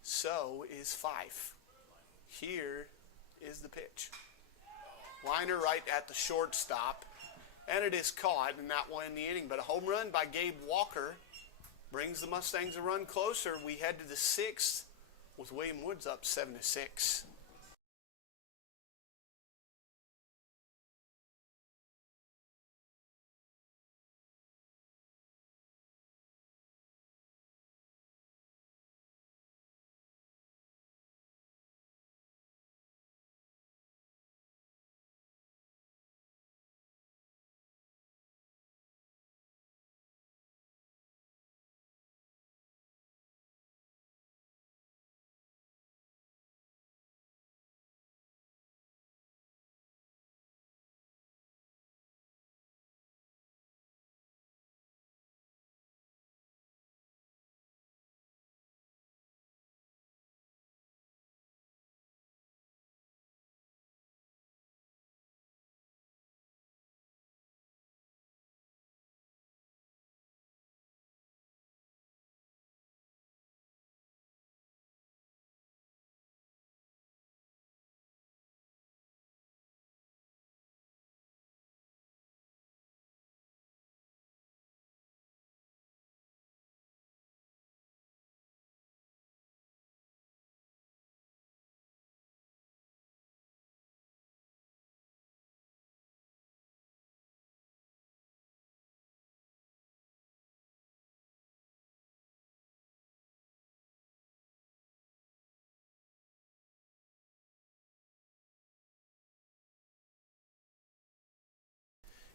So is Fife. Here is the pitch. Liner right at the shortstop. And it is caught, and that will end the inning. But a home run by Gabe Walker brings the Mustangs a run closer. We head to the sixth with William Woods up 7-6.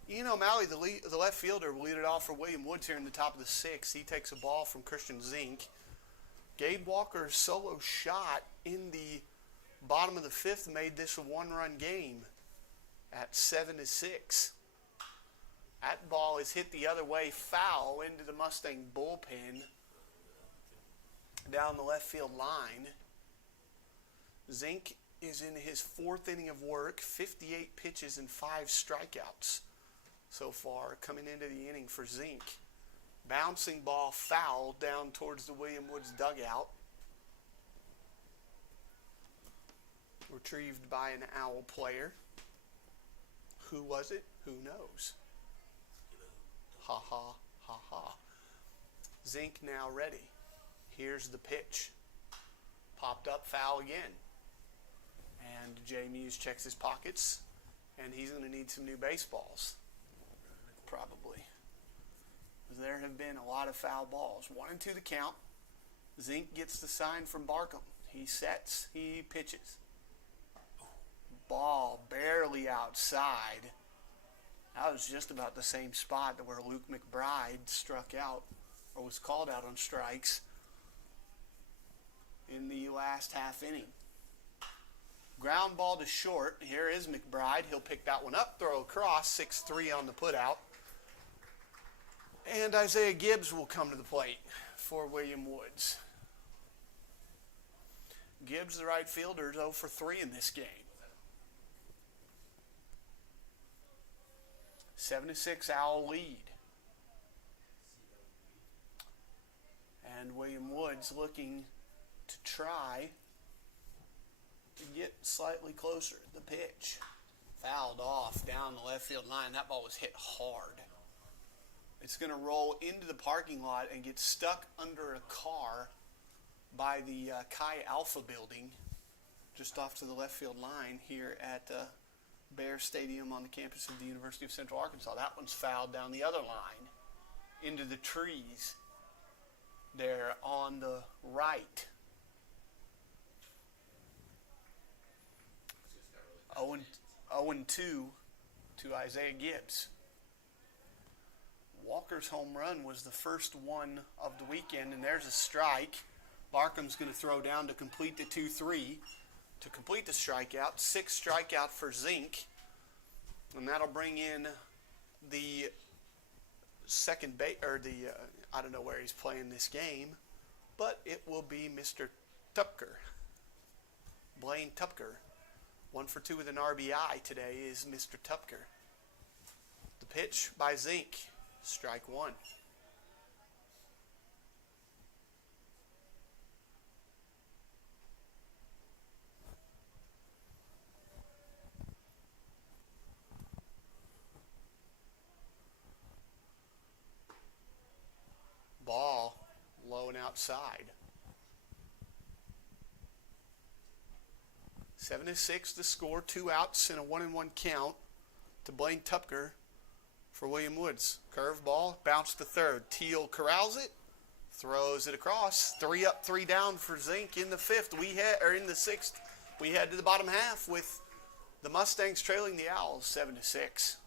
Ian O'Malley, the left fielder, will lead it off for William Woods here in the top of the sixth. He takes a ball from Christian Zink. Gabe Walker's solo shot in the bottom of the fifth made this a one-run game at 7-6. That ball is hit the other way, foul into the Mustang bullpen down the left field line. Zink is in his fourth inning of work, 58 pitches and 5 strikeouts so far coming into the inning for Zink. Bouncing ball foul down towards the William Woods dugout. Retrieved by an Owl player. Who was it? Who knows? Ha ha ha ha. Zink now ready. Here's the pitch. Popped up, foul again. And Jay Muse checks his pockets, and he's going to need some new baseballs. Probably. There have been a lot of foul balls. 1-2 the count. Zink gets the sign from Barkham. He sets, he pitches. Ball barely outside. That was just about the same spot where Luke McBride struck out, or was called out on strikes in the last half inning. Ground ball to short. Here is McBride. He'll pick that one up, throw across, 6-3 on the putout. And Isaiah Gibbs will come to the plate for William Woods. Gibbs, the right fielder, is 0 for 3 in this game. 7-6 Owl lead. And William Woods looking to try to get slightly closer. The pitch fouled off down the left field line. That ball was hit hard. It's going to roll into the parking lot and get stuck under a car by the Chi Alpha building just off to the left field line here at Bear Stadium on the campus of the University of Central Arkansas. That one's fouled down the other line into the trees there on the right. 0-2 to Isaiah Gibbs. Walker's home run was the first one of the weekend, and there's a strike. Barkham's going to throw down to complete the 2-3. To complete the strikeout, 6th strikeout for Zink. And that'll bring in the second base, or the, I don't know where he's playing this game, but it will be Mr. Tupker. Blaine Tupker. 1 for 2 with an RBI today is Mr. Tupker. The pitch by Zink. Strike one. Ball low and outside. 7-6 the score. 2 outs and a 1-1 count to Blaine Tupker for William Woods. Curve ball, bounce to third. Teal corrals it, throws it across. 3 up, 3 down for Zink in the fifth. In the sixth, we head to the bottom half with the Mustangs trailing the Owls 7-6.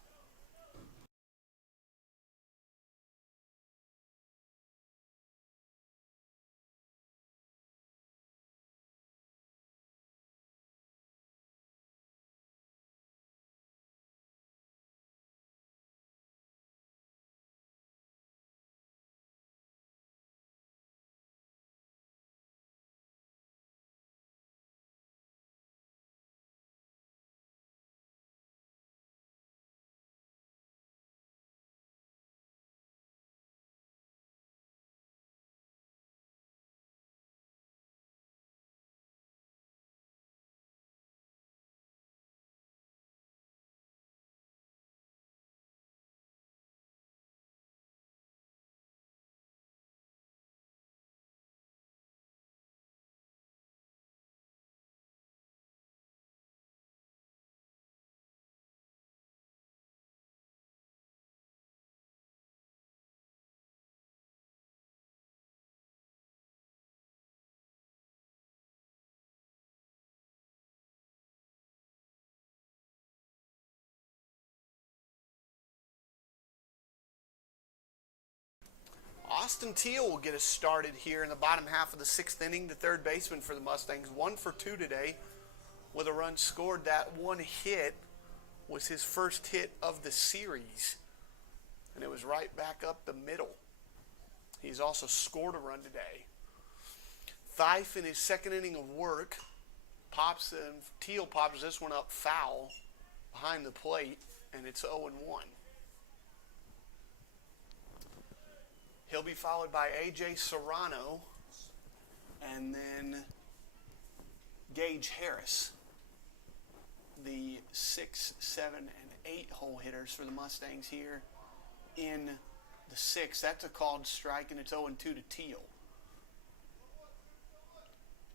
Austin Teal will get us started here in the bottom half of the sixth inning. The third baseman for the Mustangs, 1 for 2 today with a run scored. That one hit was his first hit of the series, and it was right back up the middle. He's also scored a run today. Fife in his second inning of work Teal pops this one up foul behind the plate, and it's 0-1. He'll be followed by A.J. Serrano and then Gage Harris, the 6, 7, and 8 hole hitters for the Mustangs here in the 6th. That's a called strike, and it's 0-2 to Teal.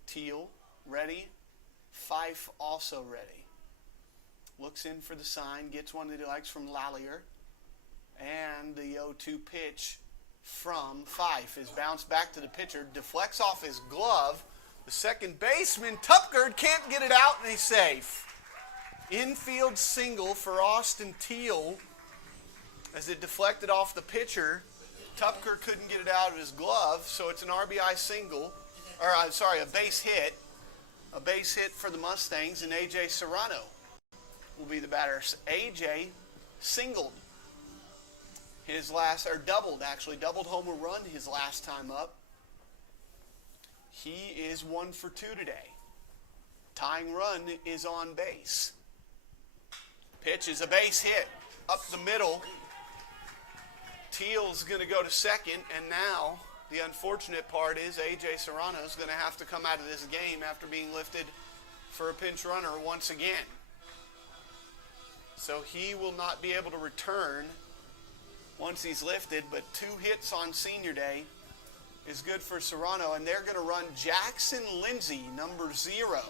Teal ready. Fife also ready. Looks in for the sign, gets one that he likes from Lallier, and the 0-2 pitch from Fife is bounced back to the pitcher, deflects off his glove. The second baseman, Tupker, can't get it out, and he's safe. Infield single for Austin Teal as it deflected off the pitcher. Tupker couldn't get it out of his glove, so it's an RBI single, a base hit. A base hit for the Mustangs, and A.J. Serrano will be the batter. A.J. singled his doubled homer run his last time up. He is 1 for 2 today. Tying run is on base. Pitch is a base hit up the middle. Teal's going to go to second, and now the unfortunate part is A.J. Serrano is going to have to come out of this game after being lifted for a pinch runner once again. So he will not be able to return once he's lifted, but 2 hits on senior day is good for Serrano, and they're going to run Jackson Lindsay, number 0.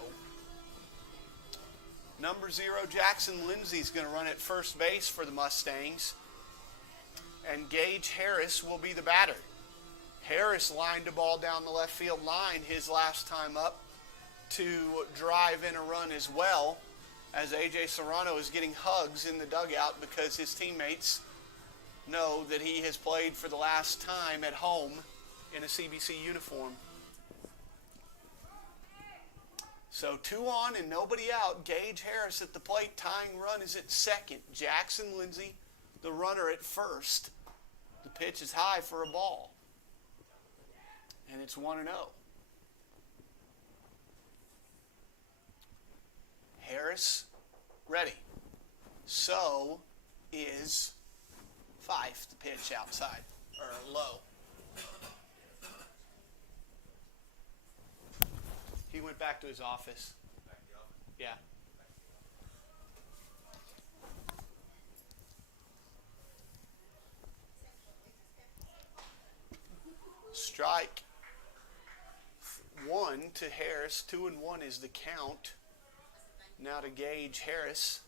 Number 0, Jackson Lindsay is going to run at first base for the Mustangs, and Gage Harris will be the batter. Harris lined a ball down the left field line his last time up to drive in a run as well, as A.J. Serrano is getting hugs in the dugout because his teammates know that he has played for the last time at home in a CBC uniform. So 2 on and nobody out. Gage Harris at the plate. Tying run is at second. Jackson Lindsay, the runner, at first. The pitch is high for a ball. And it's 1-0. Harris ready. So is Fife, the pitch outside, or low. He went back to his office. Back to the office. Yeah. Strike 1 to Harris. 2-1 is the count. Now to Gage Harris,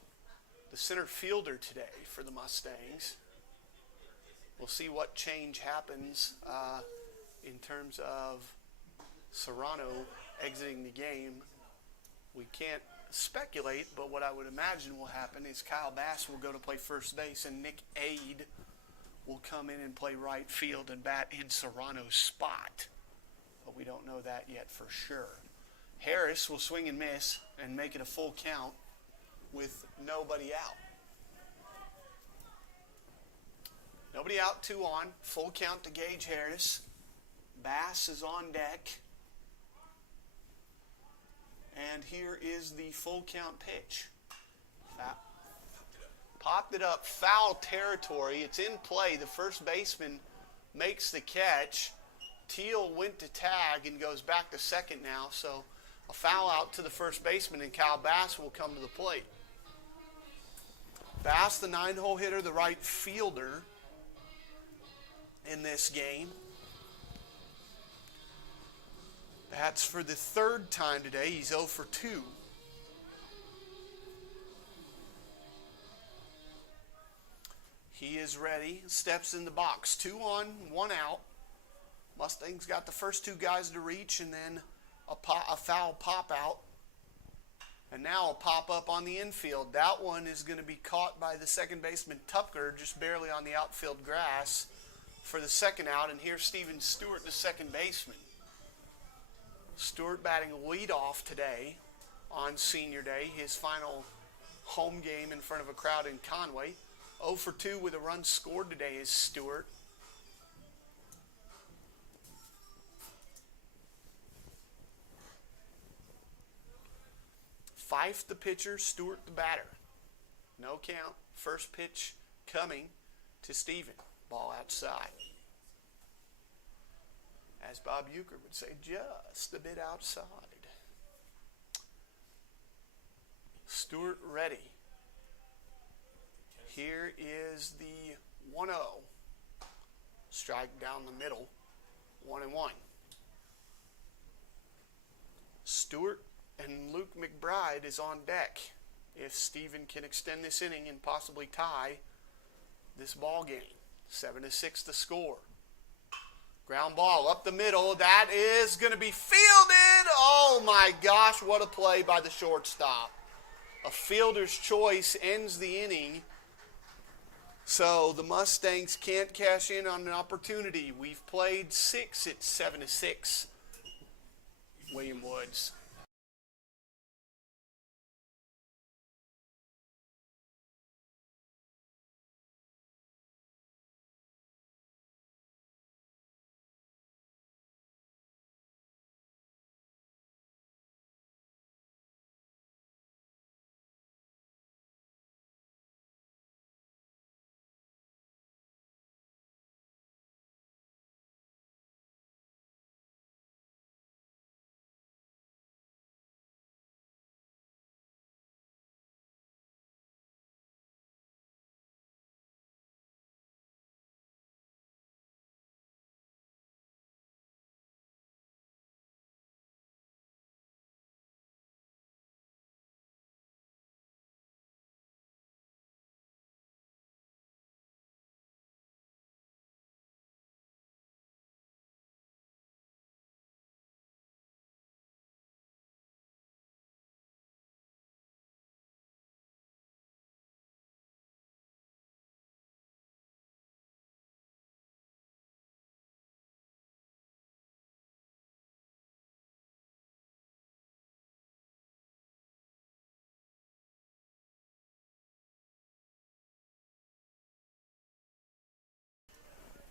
the center fielder today for the Mustangs. We'll see what change happens in terms of Serrano exiting the game. We can't speculate, but what I would imagine will happen is Kyle Bass will go to play first base and Nick Aid will come in and play right field and bat in Serrano's spot. But we don't know that yet for sure. Harris will swing and miss and make it a full count with nobody out. Nobody out, 2 on. Full count to Gage Harris. Bass is on deck. And here is the full count pitch. Popped it up. Foul territory. It's in play. The first baseman makes the catch. Teal went to tag and goes back to second now. So a foul out to the first baseman, and Kyle Bass will come to the plate. Bass, the 9-hole hitter, the right fielder in this game. That's for the 3rd time today. He's 0 for 2. He is ready. Steps in the box. 2 on, 1 out. Mustangs got the first 2 guys to reach, and then a foul pop out. And now a pop up on the infield. That one is going to be caught by the second baseman Tucker, just barely on the outfield grass for the second out. And here's Steven Stewart, the second baseman. Stewart batting leadoff today on Senior Day, his final home game in front of a crowd in Conway. 0 for 2 with a run scored today is Stewart. Fife the pitcher, Stewart the batter. No count. First pitch coming to Steven. Ball outside. As Bob Euchre would say, just a bit outside. Stewart ready. Here is the 1-0. Strike down the middle. 1-1. Stewart and Luke McBride is on deck if Steven can extend this inning and possibly tie this ball game. 7-6 the score. Ground ball up the middle. That is going to be fielded. Oh my gosh, what a play by the shortstop. A fielder's choice ends the inning. So the Mustangs can't cash in on an opportunity. We've played 6. It's 7-6. William Woods.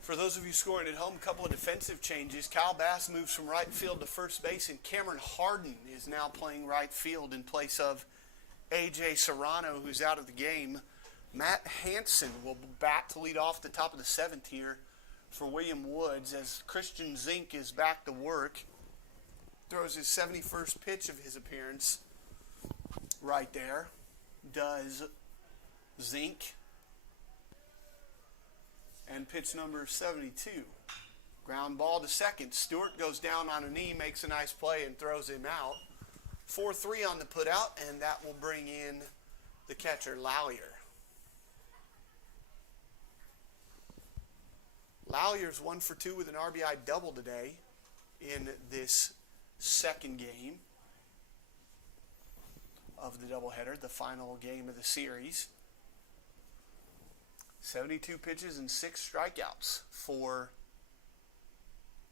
For those of you scoring at home, a couple of defensive changes. Kyle Bass moves from right field to first base, and Cameron Harden is now playing right field in place of A.J. Serrano, who's out of the game. Matt Hansen will bat to lead off the top of the seventh here for William Woods as Christian Zink is back to work. Throws his 71st pitch of his appearance right there. Does Zink. And pitch number 72. Ground ball to second. Stewart goes down on a knee, makes a nice play, and throws him out. 4-3 on the putout, and that will bring in the catcher, Lawyer. Lawyer's 1 for 2 with an RBI double today in this second game of the doubleheader, the final game of the series. 72 pitches and 6 strikeouts for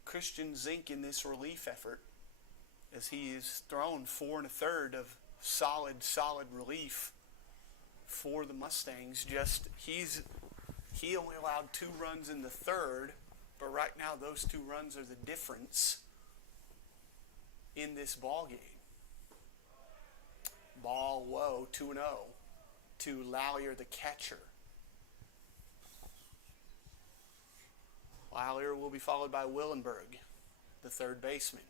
Christian Zink in this relief effort, as he has thrown 4 1/3 of solid relief for the Mustangs. He only allowed 2 runs in the third, but right now those 2 runs are the difference in this ball game. Ball low, 2-0 to Lawyer, the catcher. Lawyer will be followed by Willenberg, the third baseman.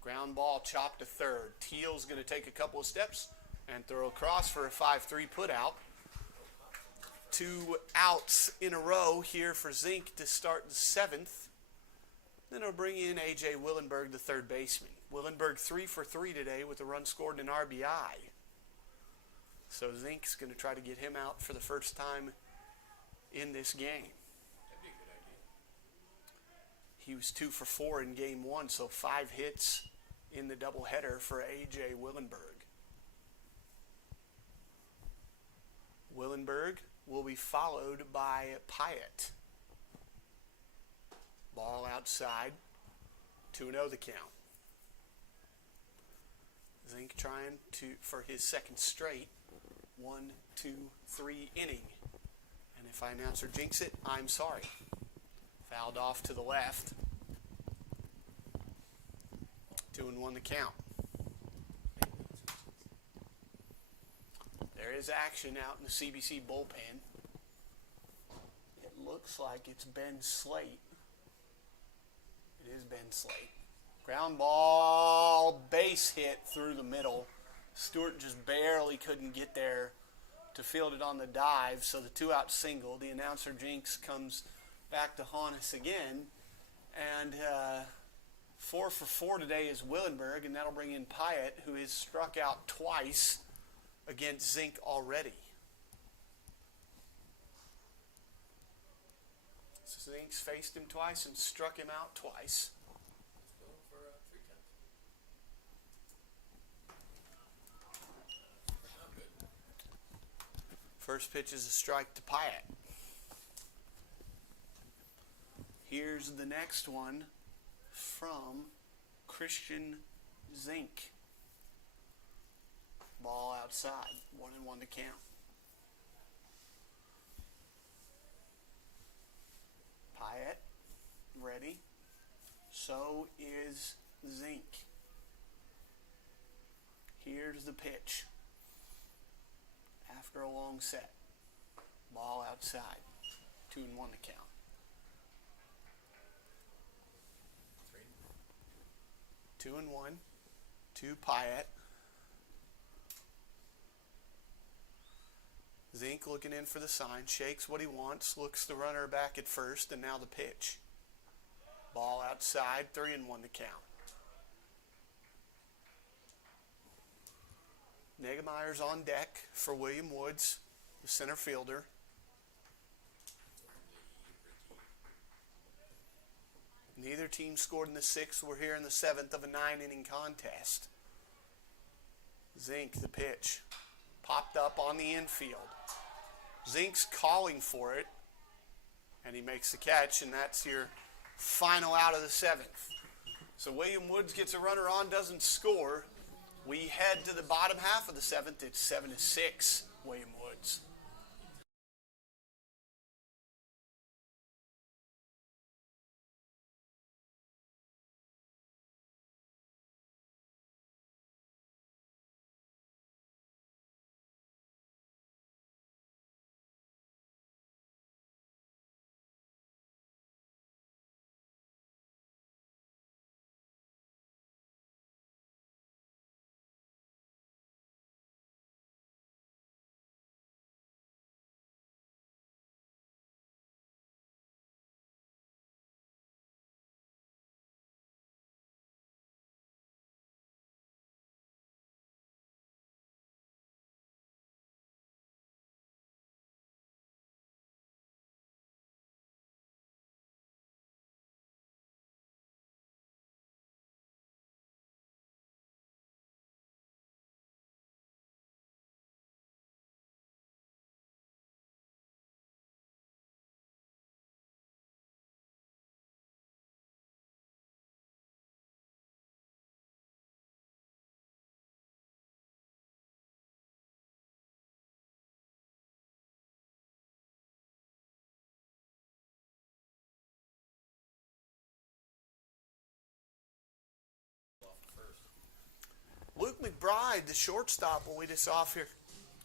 Ground ball chopped to third. Teal's going to take a couple of steps and throw across for a 5-3 putout. 2 outs in a row here for Zink to start the seventh. Then he'll bring in A.J. Willenberg, the third baseman. Willenberg 3 for 3 today with a run scored and an RBI. So Zink's going to try to get him out for the first time in this game. That'd be a good idea. He was 2 for 4 in game 1, so 5 hits in the doubleheader for A.J. Willenberg. Willenberg will be followed by Pyatt. Ball outside, 2-0 the count. Zink trying for his second straight 1, 2, 3 inning. And if I announcer jinx it, I'm sorry. Fouled off to the left. 2-1 the count. There is action out in the CBC bullpen. It looks like it's Ben Slate. It is Ben Slate. Ground ball, base hit through the middle. Stewart just barely couldn't get there to field it on the dive, so the 2-out single. The announcer jinx comes back to haunt us again. And 4 for 4 today is Willenberg, and that'll bring in Pyatt, who has struck out twice against Zink already. So Zink's faced him twice and struck him out twice. Let's go for 3 times. Not good. First pitch is a strike to Pyatt. Here's the next one from Christian Zink. Ball outside, 1-1 to count. Pyatt ready. So is Zink. Here's the pitch. After a long set. Ball outside. 2-1 to count. 2-1 to Pyatt. Zink looking in for the sign, shakes what he wants, looks the runner back at first, and now the pitch. Ball outside, 3-1 to count. Negemeyer's on deck for William Woods, the center fielder. Neither team scored in the 6th. We're here in the 7th of a 9-inning contest. Zink, the pitch. Popped up on the infield. Zink's calling for it, and he makes the catch, and that's your final out of the 7th. So William Woods gets a runner on, doesn't score. We head to the bottom half of the 7th. It's 7-6, William Woods. Luke McBride, the shortstop, will lead us off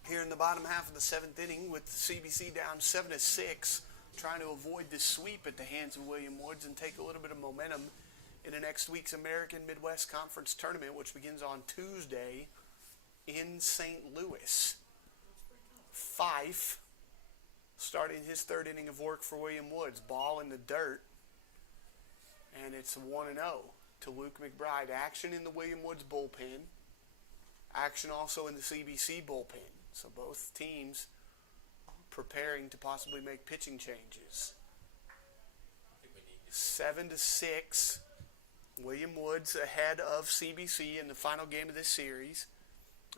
here in the bottom half of the 7th inning with CBC down 7-6, trying to avoid this sweep at the hands of William Woods and take a little bit of momentum into next week's American Midwest Conference Tournament, which begins on Tuesday in St. Louis. Fife starting his 3rd inning of work for William Woods. Ball in the dirt, and it's 1-0 to Luke McBride. Action in the William Woods bullpen. Action also in the CBC bullpen. So both teams preparing to possibly make pitching changes. 7-6. William Woods ahead of CBC in the final game of this series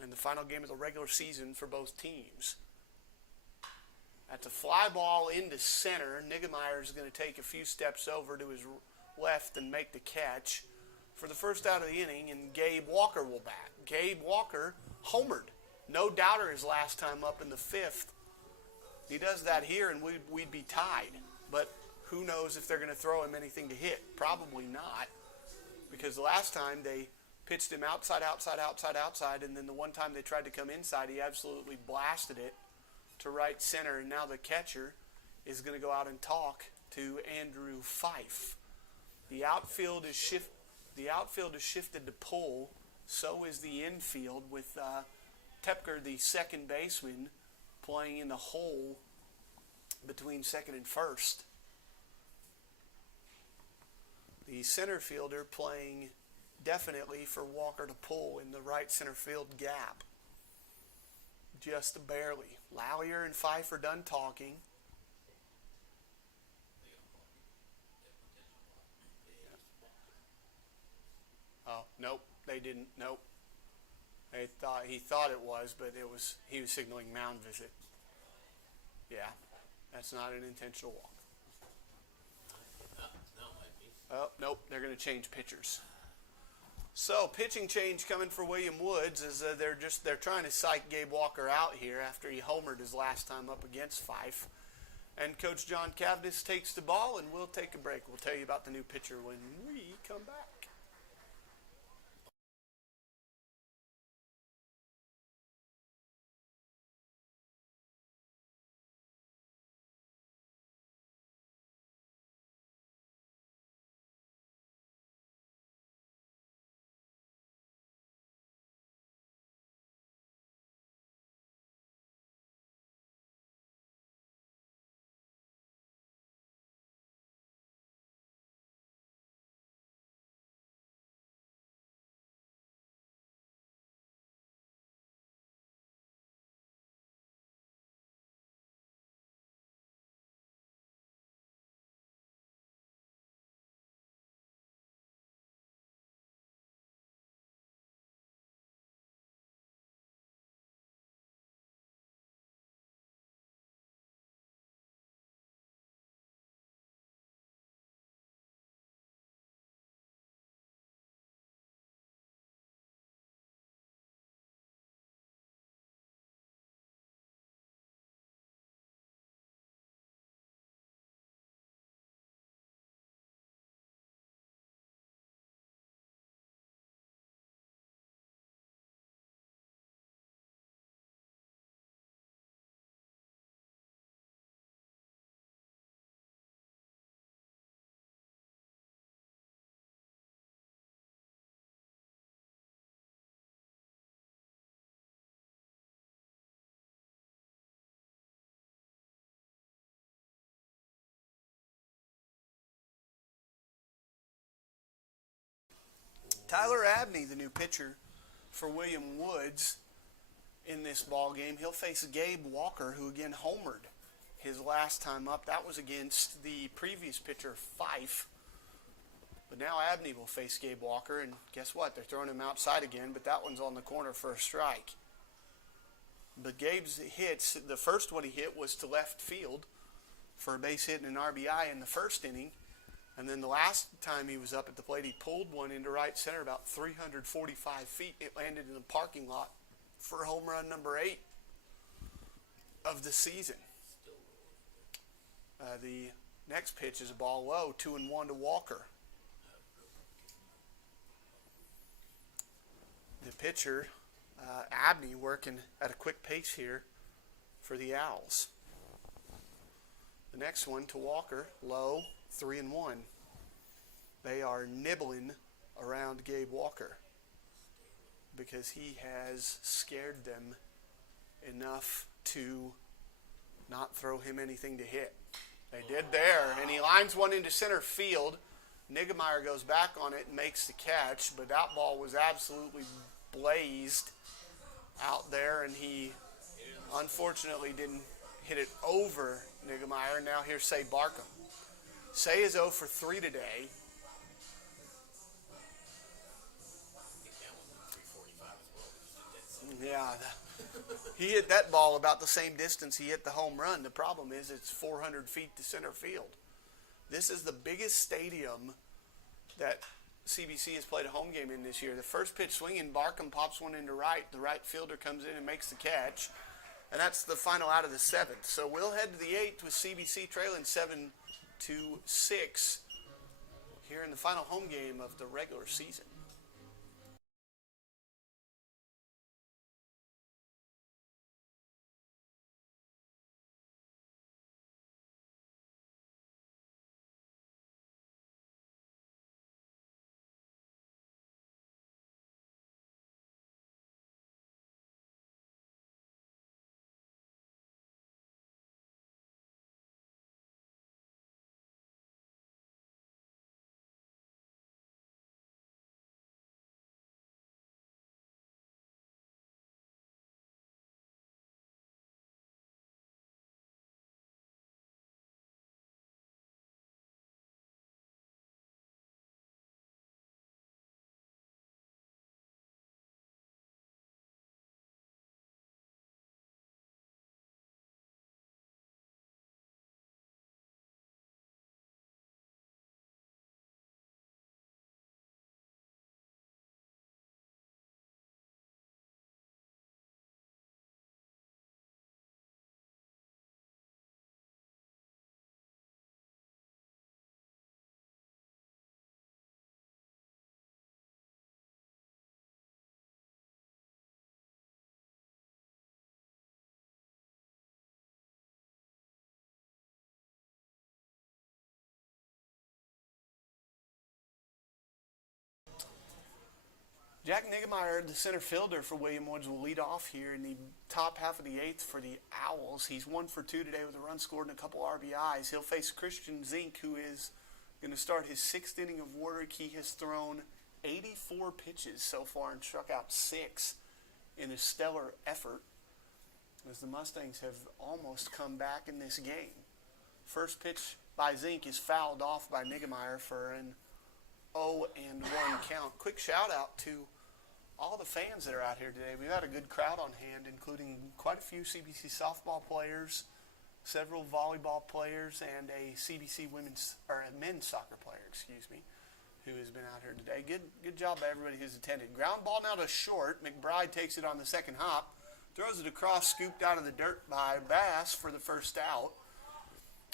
and the final game of the regular season for both teams. That's a fly ball into center. Niggemeyer is going to take a few steps over to his left and make the catch for the first out of the inning, and Gabe Walker will bat. Gabe Walker homered. No doubter his last time up in the 5th. He does that here and we'd be tied. But who knows if they're going to throw him anything to hit? Probably not. Because the last time they pitched him outside, and then the one time they tried to come inside, he absolutely blasted it to right center, and now the catcher is going to go out and talk to Andrew Fife. The outfield is shifted to pull. So is the infield with Tepker, the second baseman, playing in the hole between second and first. The center fielder playing definitely for Walker to pull in the right center field gap. Just barely. Lallier and Fife are done talking. Oh, nope, they didn't. Nope. He thought it was, but he was signaling mound visit. Yeah, that's not an intentional walk. Oh, nope, they're going to change pitchers. So, pitching change coming for William Woods is they're trying to psych Gabe Walker out here after he homered his last time up against Fife. And Coach John Cavendish takes the ball, and we'll take a break. We'll tell you about the new pitcher when we come back. Tyler Abney, the new pitcher for William Woods in this ball game. He'll face Gabe Walker, who again homered his last time up. That was against the previous pitcher, Fife. But now Abney will face Gabe Walker, and guess what? They're throwing him outside again, but that one's on the corner for a strike. But Gabe's hits, the first one he hit was to left field for a base hit and an RBI in the first inning. And then the last time he was up at the plate, he pulled one into right center about 345 feet. It landed in the parking lot for home run number 8 of the season. The next pitch is a ball low, 2-1 to Walker. The The pitcher, Abney, working at a quick pace here for the Owls. The next one to Walker, low, 3-1. They are nibbling around Gabe Walker because he has scared them enough to not throw him anything to hit. They did there, and he lines one into center field. Niggemeyer goes back on it and makes the catch, but that ball was absolutely blazed out there, and he unfortunately didn't hit it over Niggemeyer. Now here's Say Barkham. Say is 0 for 3 today. I think that one went 345 as well. Just a dead center. Yeah, he hit that ball about the same distance he hit the home run. The problem is it's 400 feet to center field. This is the biggest stadium that CBC has played a home game in this year. The first pitch swinging, Barkham pops one into right. The right fielder comes in and makes the catch. And that's the final out of the 7th. So we'll head to the 8th with CBC trailing 7-6 here in the final home game of the regular season. Jack Niggemeyer, the center fielder for William Woods, will lead off here in the top half of the 8th for the Owls. He's 1 for 2 today with a run scored and a couple RBIs. He'll face Christian Zink, who is going to start his 6th inning of work. He has thrown 84 pitches so far and struck out 6 in a stellar effort as the Mustangs have almost come back in this game. First pitch by Zink is fouled off by Niggemeyer for an 0-1 count. Quick shout out to all the fans that are out here today. We've had a good crowd on hand, including quite a few CBC softball players, several volleyball players, and a CBC men's soccer player, who has been out here today. Good job by everybody who's attended. Ground ball now to short. McBride takes it on the second hop, throws it across, scooped out of the dirt by Bass for the first out.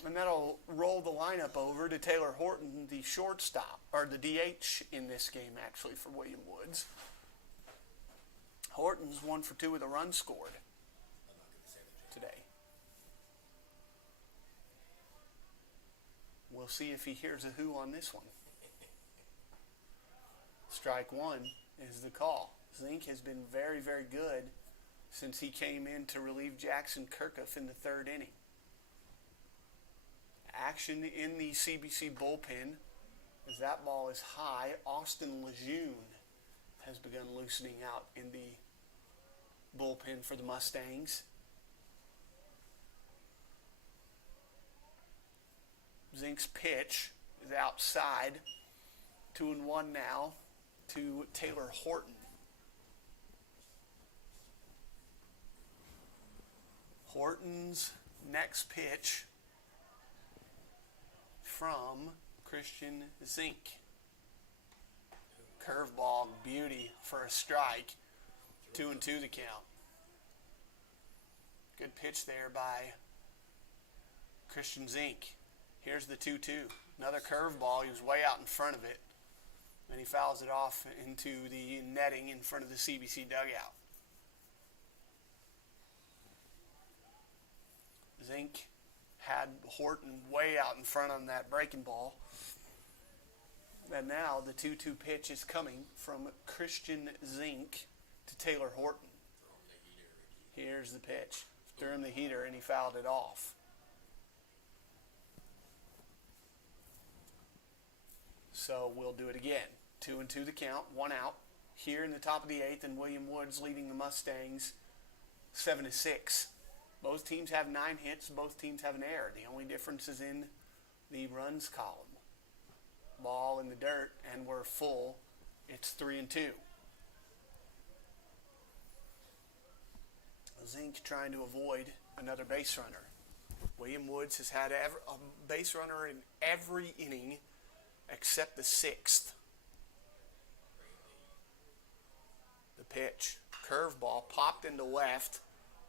And that'll roll the lineup over to Taylor Horton, the shortstop, or the DH in this game, actually, for William Woods. Horton's 1 for 2 with a run scored today. We'll see if he hears a who on this one. Strike 1 is the call. Zink has been very, very good since he came in to relieve Jackson Kirkuff in the 3rd inning. Action in the CBC bullpen as that ball is high. Austin Lejeune has begun loosening out in the bullpen for the Mustangs. Zink's pitch is outside. 2-1 now to Taylor Horton. Horton's next pitch from Christian Zink. Curveball, beauty for a strike. 2-2 the count. Good pitch there by Christian Zink. Here's the 2-2. Another curveball. He was way out in front of it. and he fouls it off into the netting in front of the CBC dugout. Zink had Horton way out in front on that breaking ball. And now the 2-2 pitch is coming from Christian Zink to Taylor Horton. Here's the pitch. Threw him the heater and he fouled it off. So we'll do it again. 2-2 the count, 1 out. Here in the top of the 8th, and William Woods leading the Mustangs 7-6. Both teams have 9 hits. Both teams have an error. The only difference is in the runs column. Ball in the dirt, and we're full. It's 3-2. Zink trying to avoid another base runner. William Woods has had a base runner in every inning except the 6th. The pitch. Curveball popped into left.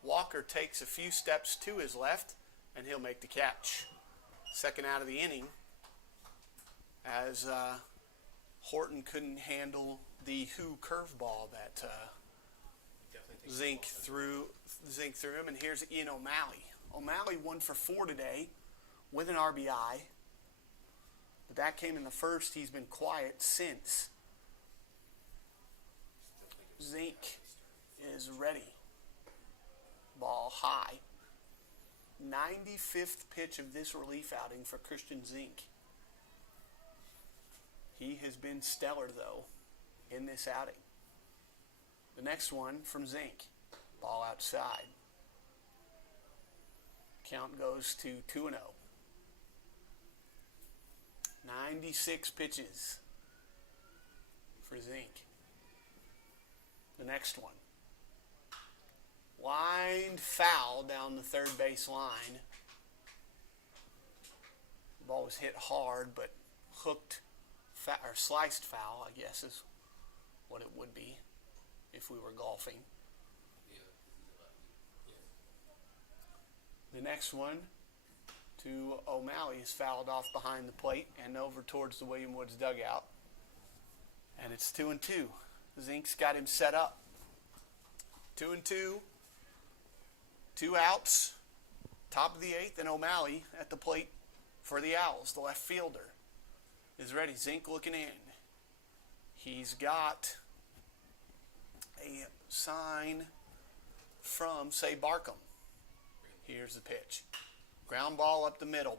Walker takes a few steps to his left, and he'll make the catch. Second out of the inning, as Horton couldn't handle the curveball that Zink threw him. And here's Ian O'Malley. O'Malley 1 for 4 today with an RBI. But that came in the first. He's been quiet since. Zink is ready. Ball high. 95th pitch of this relief outing for Christian Zink. He has been stellar, though, in this outing. The next one from Zink. Ball outside. Count goes to 2-0. 96 pitches for Zink. The next one. Lined foul down the third base line. The ball was hit hard, but hooked or sliced foul, I guess is what it would be if we were golfing. The next one to O'Malley is fouled off behind the plate and over towards the William Woods dugout. And it's 2-2. Zink's got him set up. 2-2. 2 outs. Top of the 8th, and O'Malley at the plate for the Owls. The left fielder is ready. Zink looking in. He's got a sign from, say, Barkham. Here's the pitch. Ground ball up the middle.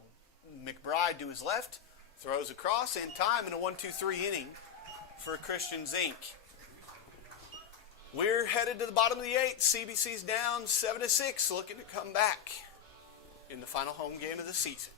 McBride to his left. Throws across in time in a 1-2-3 inning for Christian Zink. We're headed to the bottom of the 8th. CBC's down 7-6, looking to come back in the final home game of the season.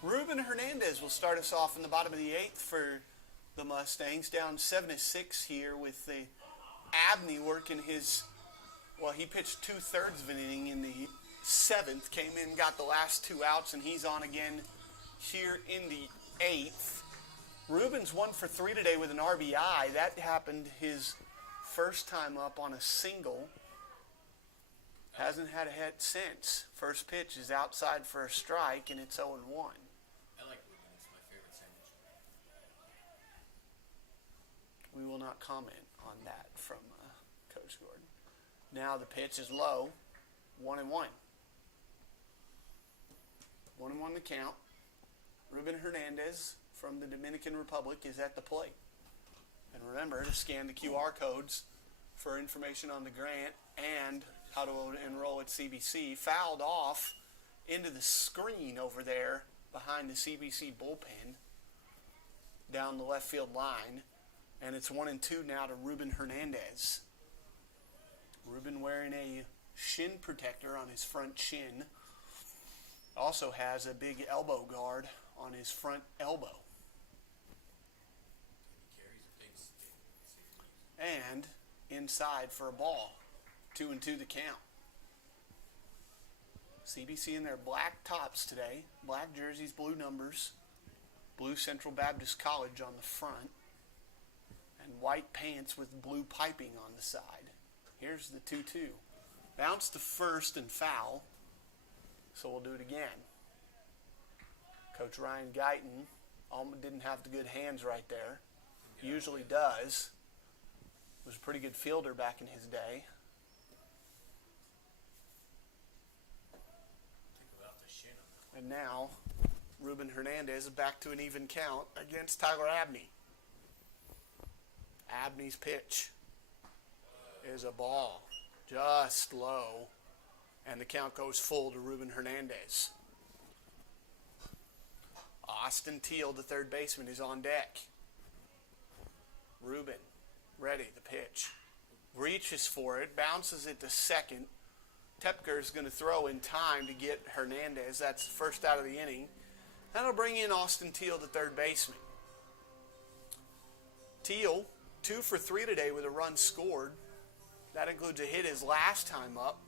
Ruben Hernandez will start us off in the bottom of the 8th for the Mustangs. Down 7-6 here with the Abney working his, well, he pitched 2/3 of an inning in the 7th, came in, got the last 2 outs, and he's on again here in the 8th. Ruben's 1 for 3 today with an RBI. That happened his first time up on a single. Hasn't had a hit since. First pitch is outside for a strike, and it's 0-1. I like Ruben. It's my favorite sandwich. We will not comment on that from Coach Gordon. Now the pitch is low. 1-1. 1-1 the count. Ruben Hernandez from the Dominican Republic is at the plate. And remember to scan the QR codes for information on the grant and how to enroll at CBC. Fouled off into the screen over there behind the CBC bullpen down the left field line. And it's 1-2 now to Ruben Hernandez. Ruben wearing a shin protector on his front shin. Also has a big elbow guard on his front elbow. And inside for a ball. 2-2 the count. CBC in their black tops today. Black jerseys, blue numbers. Blue Central Baptist College on the front. And white pants with blue piping on the side. Here's the 2-2. Bounce to first and foul. So we'll do it again. Coach Ryan Guyton didn't have the good hands right there. Usually does. Was a pretty good fielder back in his day. And now, Ruben Hernandez is back to an even count against Tyler Abney. Abney's pitch is a ball, just low, and the count goes full to Ruben Hernandez. Austin Teal, the third baseman, is on deck. Ruben, ready, the pitch. Reaches for it, bounces it to second. Tepker is going to throw in time to get Hernandez. That's the first out of the inning. That'll bring in Austin Teal, the third baseman. Teal, 2 for 3 today with a run scored. That includes a hit his last time up.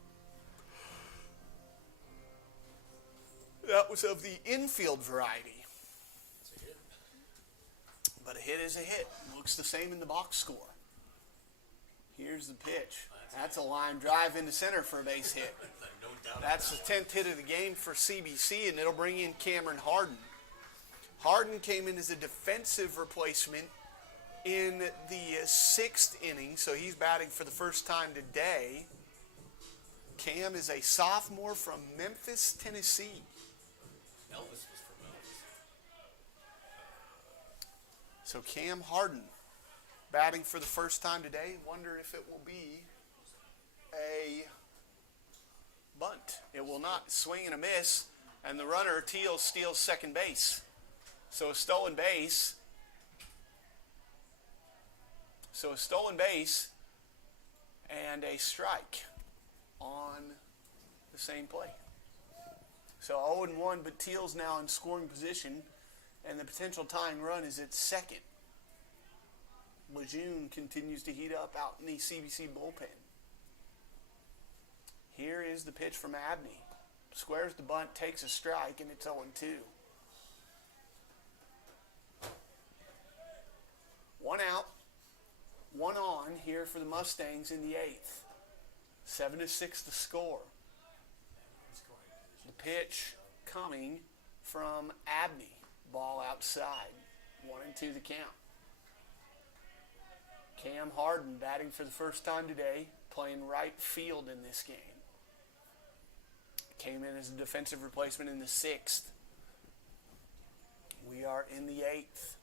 That was of the infield variety. But a hit is a hit. Looks the same in the box score. Here's the pitch. That's a line drive into center for a base hit. That's the 10th hit of the game for CBC, and it'll bring in Cameron Harden. Harden came in as a defensive replacement in the 6th inning, so he's batting for the first time today. Cam is a sophomore from Memphis, Tennessee. Elvis was from Elvis. So Cam Harden batting for the first time today. Wonder if it will be a bunt. It will not. Swing and a miss, and the runner Teal steals second base. So a stolen base. And a strike on the same play. So 0-1, but Teal's now in scoring position, and the potential tying run is at second. Lejeune continues to heat up out in the CBC bullpen. Here is the pitch from Abney. Squares the bunt, takes a strike, and it's 0-2. 1 out, 1 on here for the Mustangs in the 8th. 7-6 the score. The pitch coming from Abney. Ball outside. 1-2 the count. Cam Harden batting for the first time today, playing right field in this game. Came in as a defensive replacement in the 6th. We are in the 8th.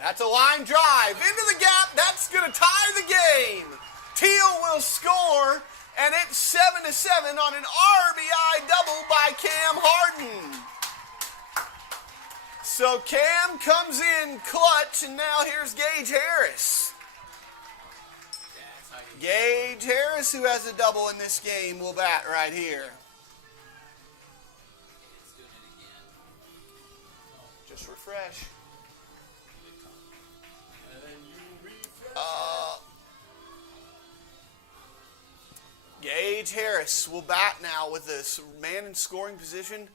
That's a line drive into the gap. That's going to tie the game. Teal will score, and it's 7-7 on an RBI double by Cam Harden. So Cam comes in clutch, and now here's Gage Harris. Gage Harris, who has a double in this game, will bat right here. Just refresh. Gage Harris will bat now with this man in scoring position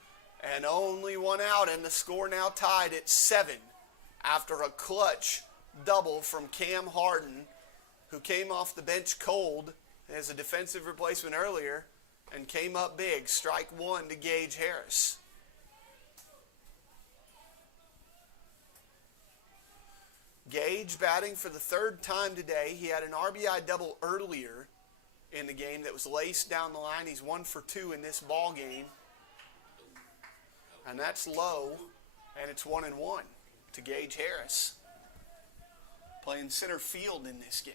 and only 1 out, and the score now tied at 7 after a clutch double from Cam Harden, who came off the bench cold as a defensive replacement earlier and came up big. Strike 1 to Gage Harris. Gage batting for the 3rd time today. He had an RBI double earlier in the game that was laced down the line. He's 1 for 2 in this ball game. And that's low. And it's 1-1 to Gage Harris. Playing center field in this game.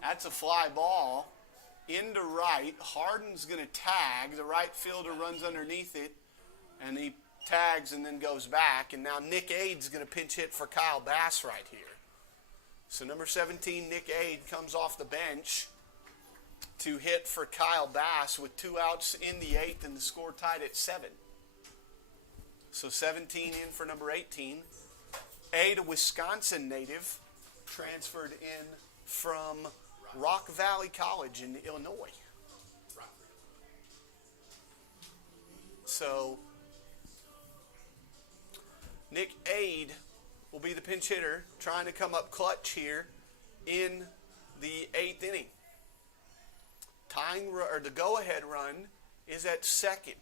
That's a fly ball into right. Harden's going to tag. The right fielder runs underneath it, and he tags and then goes back. And now Nick Ade's going to pinch hit for Kyle Bass right here. So number 17, Nick Ade, comes off the bench to hit for Kyle Bass with 2 outs in the 8th and the score tied at 7. So 17 in for number 18. Ade, a Wisconsin native, transferred in from Rock Valley College in Illinois. So Nick Ade will be the pinch hitter, trying to come up clutch here in the 8th inning. The go-ahead run is at second.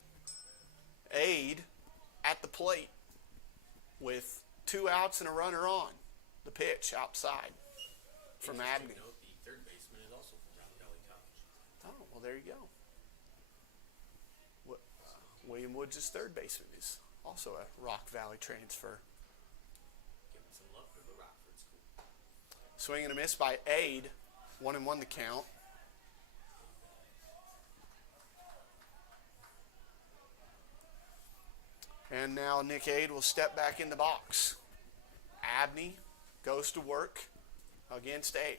Ade at the plate with 2 outs and a runner on. The pitch outside from Abney. Note, the third baseman is also from Rock Valley College. Oh, well, there you go. William Woods' third baseman is also a Rock Valley transfer. Giving some love to the Rockford School. Swing and a miss by Ade. 1-1 the count. And now Nick Ade will step back in the box. Abney goes to work against Ade.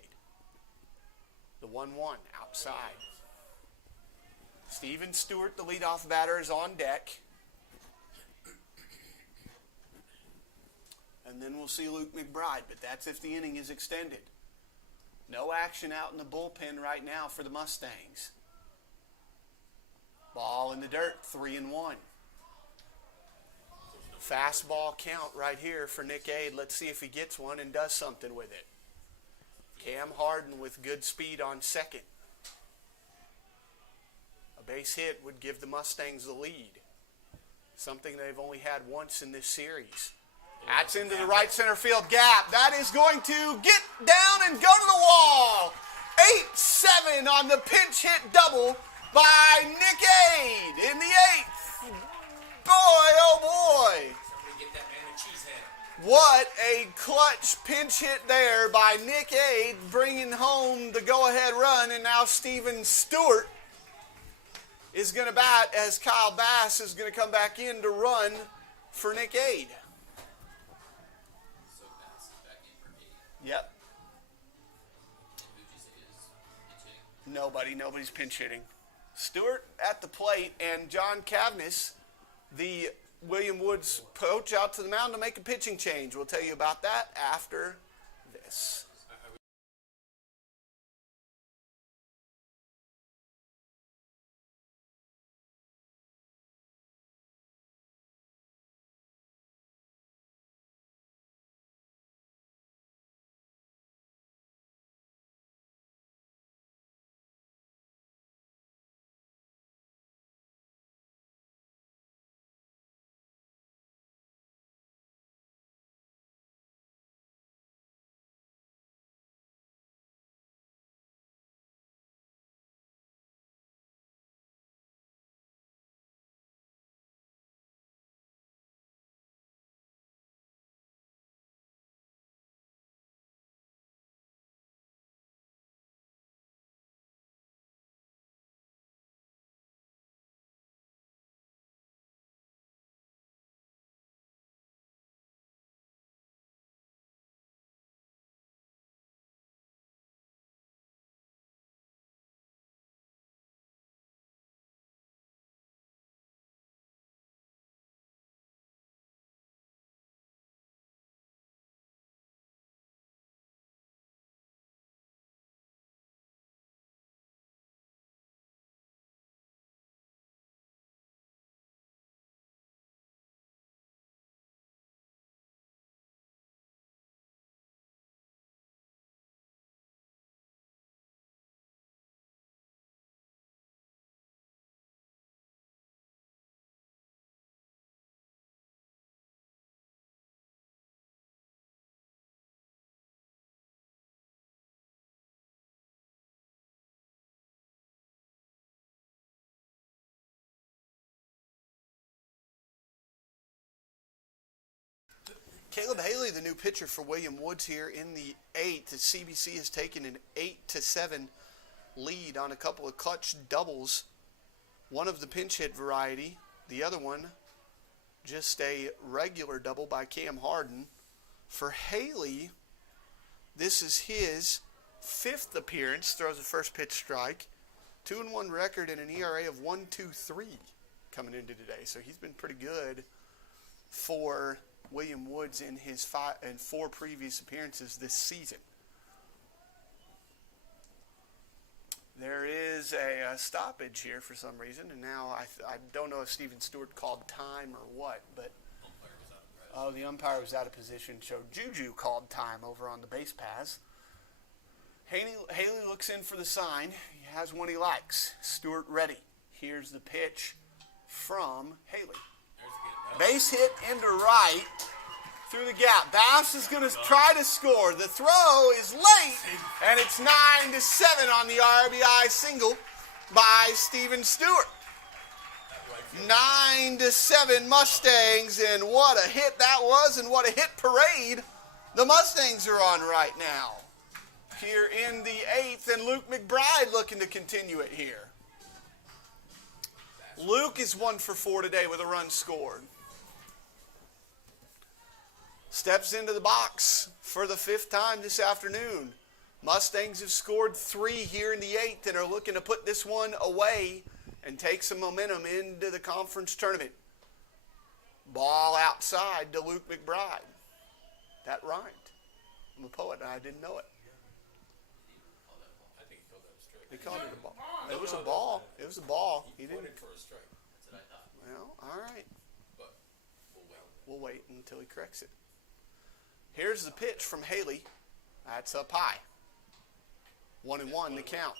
The 1-1 outside. Steven Stewart, the leadoff batter, is on deck. And then we'll see Luke McBride, but that's if the inning is extended. No action out in the bullpen right now for the Mustangs. Ball in the dirt, 3-1. Fastball count right here for Nick Ade. Let's see if he gets one and does something with it. Cam Harden with good speed on second. A base hit would give the Mustangs the lead. Something they've only had once in this series. That's into the right center field gap. That is going to get down and go to the wall. 8-7 on the pinch hit double by Nick Ade in the 8th. Boy, oh boy. Somebody get that man a cheese head. What a clutch pinch hit there by Nick Ade, bringing home the go-ahead run. And now Steven Stewart is going to bat as Kyle Bass is going to come back in to run for Nick Ade. So Bass is back in for 8. Yep. And who'd you say is pinch hitting? Nobody's pinch hitting. Stewart at the plate, and John Cavness, the William Woods coach, out to the mound to make a pitching change. We'll tell you about that after this. Caleb Haley, the new pitcher for William Woods here in the 8th. The CBC has taken an 8-7 lead on a couple of clutch doubles. One of the pinch hit variety, the other one just a regular double by Cam Harden. For Haley, this is his 5th appearance, throws a first pitch strike. 2-1 record and an ERA of 1.23 coming into today. So he's been pretty good for William Woods in his 4 previous appearances this season. There is a stoppage here for some reason, and now I don't know if Steven Stewart called time or what, but the umpire was out of position. So Juju called time over on the base pass. Haley looks in for the sign. He has one he likes. Stewart ready. Here's the pitch from Haley. Base hit into right through the gap. Bass is going to try to score. The throw is late, and it's 9-7 on the RBI single by Steven Stewart. 9-7 Mustangs, and what a hit that was, and what a hit parade the Mustangs are on right now. Here in the 8th, and Luke McBride looking to continue it here. Luke is 1 for 4 today with a run scored. Steps into the box for the 5th time this afternoon. Mustangs have scored 3 here in the 8th and are looking to put this one away and take some momentum into the conference tournament. Ball outside to Luke McBride. That rhymed. I'm a poet and I didn't know it. I think he called that a strike. He called it a ball. It was a ball. It was a ball. He didn't. Pointed for a strike. That's what I thought. Well, all right. But We'll wait until he corrects it. Here's the pitch from Haley. That's up high. 1-1 the count.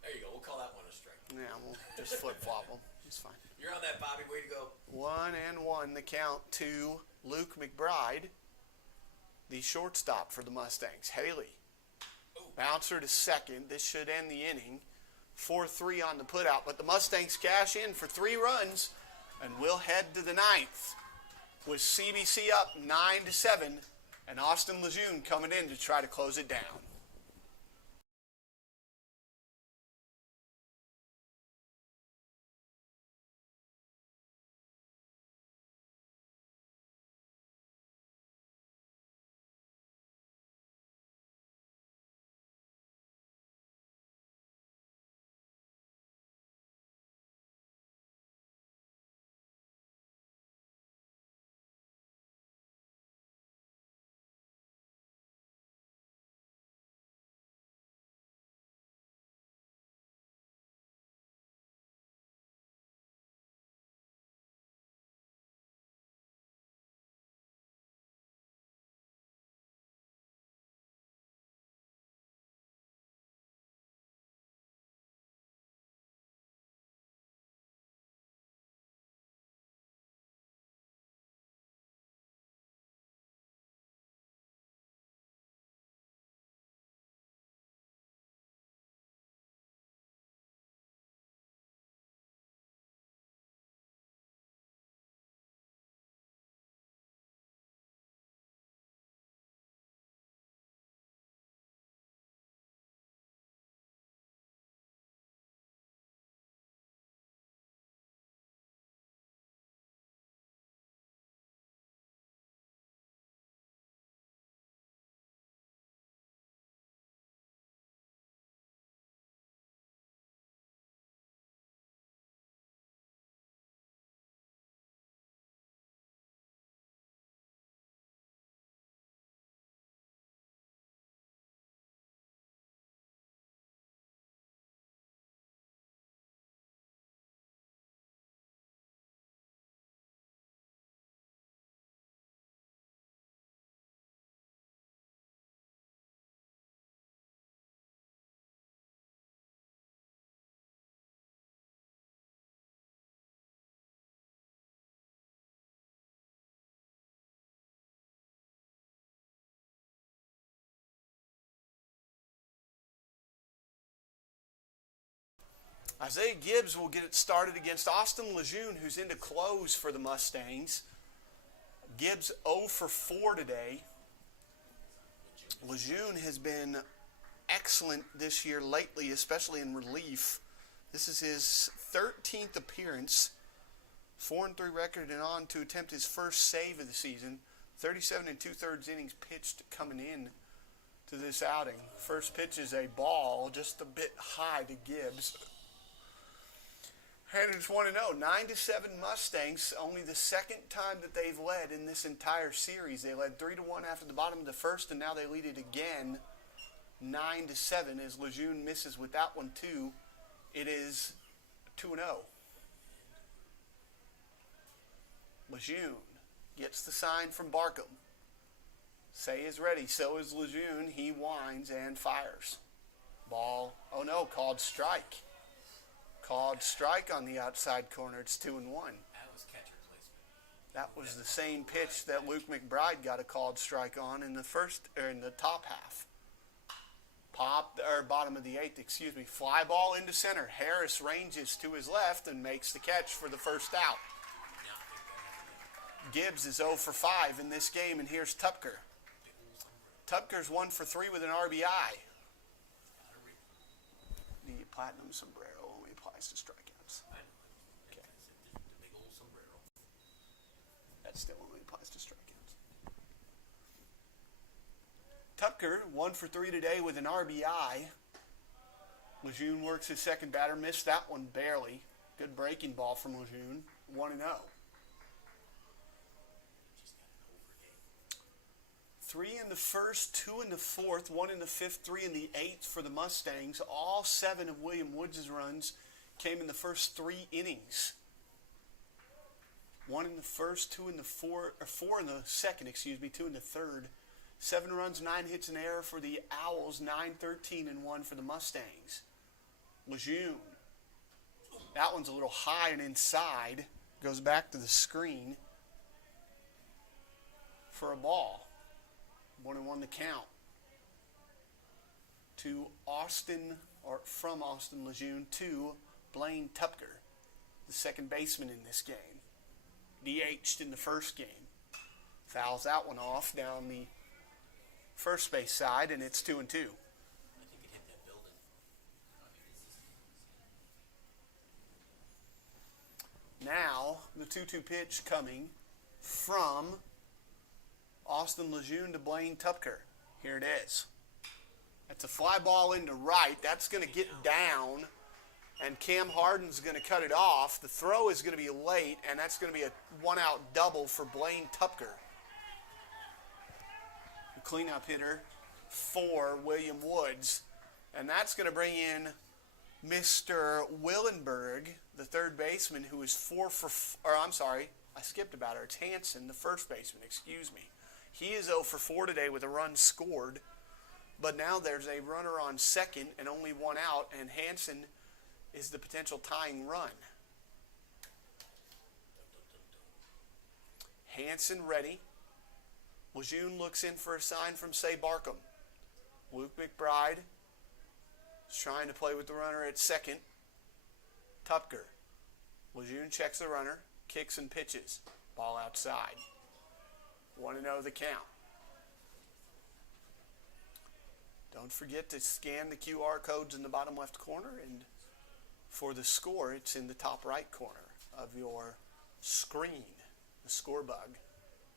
there you go. We'll call that one a strike. Yeah, we'll just flip-flop them. It's fine. You're on that, Bobby. Way to go. 1-1 the count to Luke McBride, the shortstop for the Mustangs. Haley, bouncer to second. This should end the inning. 4-3 on the putout, but the Mustangs cash in for 3 runs, and we'll head to the 9th with CBC up 9-7, and Austin Lejeune coming in to try to close it down. Isaiah Gibbs will get it started against Austin Lejeune, who's in to close for the Mustangs. Gibbs 0 for 4 today. Lejeune has been excellent this year lately, especially in relief. This is his 13th appearance. 4-3 record and on to attempt his first save of the season. 37 2/3 innings pitched coming in to this outing. First pitch is a ball, just a bit high to Gibbs. And it's 1-0. 9-7 Mustangs. Only the second time that they've led in this entire series. They led 3-1 after the bottom of the first, and now they lead it again 9-7 as Lejeune misses with that one too. It is 2-0. Lejeune gets the sign from Barkham. Say is ready. So is Lejeune. He winds and fires. Ball. Oh no, called strike. Called strike on the outside corner. It's 2-1. That was catcher placement. That was the same pitch that Luke McBride got a called strike on in the top half. Bottom of the eighth, excuse me. Fly ball into center. Harris ranges to his left and makes the catch for the first out. Gibbs is 0 for 5 in this game, and here's Tupker. Tupker's 1 for 3 with an RBI. The platinum sombrero only applies to strikeouts. Okay. The big old sombrero. That still only applies to strikeouts. Tupker, 1 for 3 today with an RBI. Lejeune works his second batter, missed that one barely. Good breaking ball from Lejeune, 1-0. 3 in the first, 2 in the fourth, 1 in the fifth, 3 in the eighth for the Mustangs. All 7 of William Woods' runs came in the first 3 innings. 1 in the first, 2 in the fourth, or 4 in the second, 2 in the third. 7 runs, 9 hits, and error for the Owls, 9-13-1 for the Mustangs. Lejeune. That one's a little high and inside. Goes back to the screen for a ball. 1-1 the count. From Austin Lejeune to Blaine Tupker, the second baseman in this game. DH'd in the first game. Fouls that one off down the first base side, and it's 2-2. I think it hit that building. Now, the 2-2 pitch coming from Austin Lejeune to Blaine Tupker. Here it is. That's a fly ball into right. That's going to get down, and Cam Harden's going to cut it off. The throw is going to be late, and that's going to be a one-out double for Blaine Tupker. The cleanup hitter for William Woods, and that's going to bring in Mr. Willenberg, the third baseman, who is 4 for... I skipped about her. It's Hansen, the first baseman, excuse me. He is 0 for 4 today with a run scored, but now there's a runner on second and only 1 out, and Hansen is the potential tying run. Hansen ready. Lejeune looks in for a sign from Say Barkham. Luke McBride is trying to play with the runner at second. Tupker. Lejeune checks the runner, kicks and pitches. Ball outside. 1-0 the count. Don't forget to scan the QR codes in the bottom left corner, and for the score, it's in the top right corner of your screen. The score bug,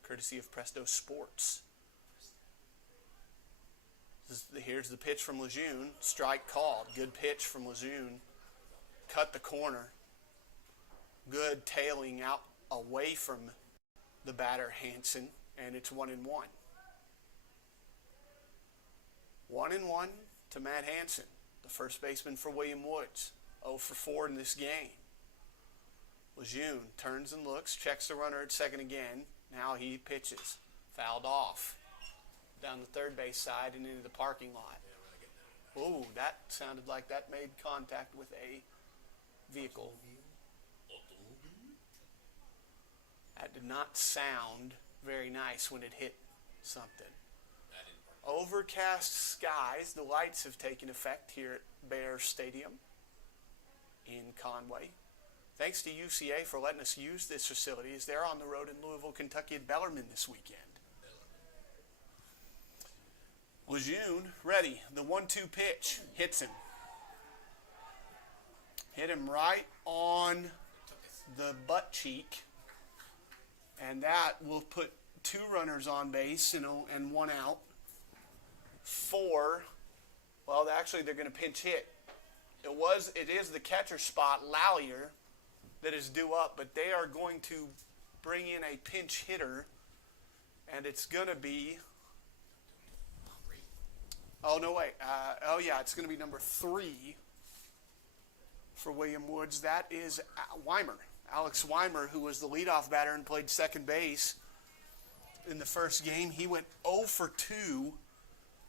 courtesy of Presto Sports. Here's the pitch from Lejeune. Strike called. Good pitch from Lejeune. Cut the corner. Good tailing out away from the batter Hansen. And it's 1-1. 1-1 to Matt Hansen, the first baseman for William Woods. 0 for 4 in this game. Lejeune turns and looks, checks the runner at second again. Now he pitches. Fouled off. Down the third base side and into the parking lot. Oh, that sounded like that made contact with a vehicle. That did not sound very nice when it hit something. Overcast skies. The lights have taken effect here at Bears Stadium in Conway. Thanks to UCA for letting us use this facility as they're on the road in Louisville, Kentucky at Bellarmine this weekend. Lejeune, ready. The 1-2 pitch. Hits him. Hit him right on the butt cheek. And that will put 2 runners on base and 1 out. 4. Well, actually, they're going to pinch hit. It is the catcher spot, Lallier, that is due up, but they are going to bring in a pinch hitter, and it's going to be. Oh no, wait. It's going to be number 3 for William Woods. That is Weimer, Alex Weimer, who was the leadoff batter and played second base in the first game. He went 0 for 2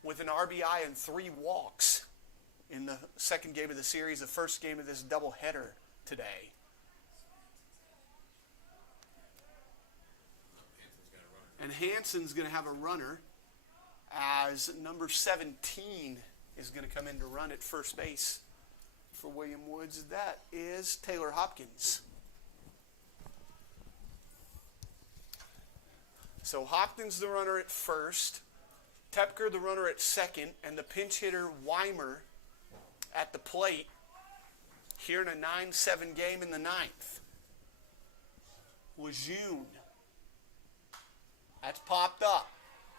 with an RBI and 3 walks in the second game of the series, the first game of this doubleheader today. And Hansen's going to have a runner as number 17 is going to come in to run at first base for William Woods. That is Taylor Hopkins. So Hopkins the runner at first, Tepker the runner at second, and the pinch hitter Weimer at the plate here in a 9-7 game in the 9th. Lejeune. That's popped up.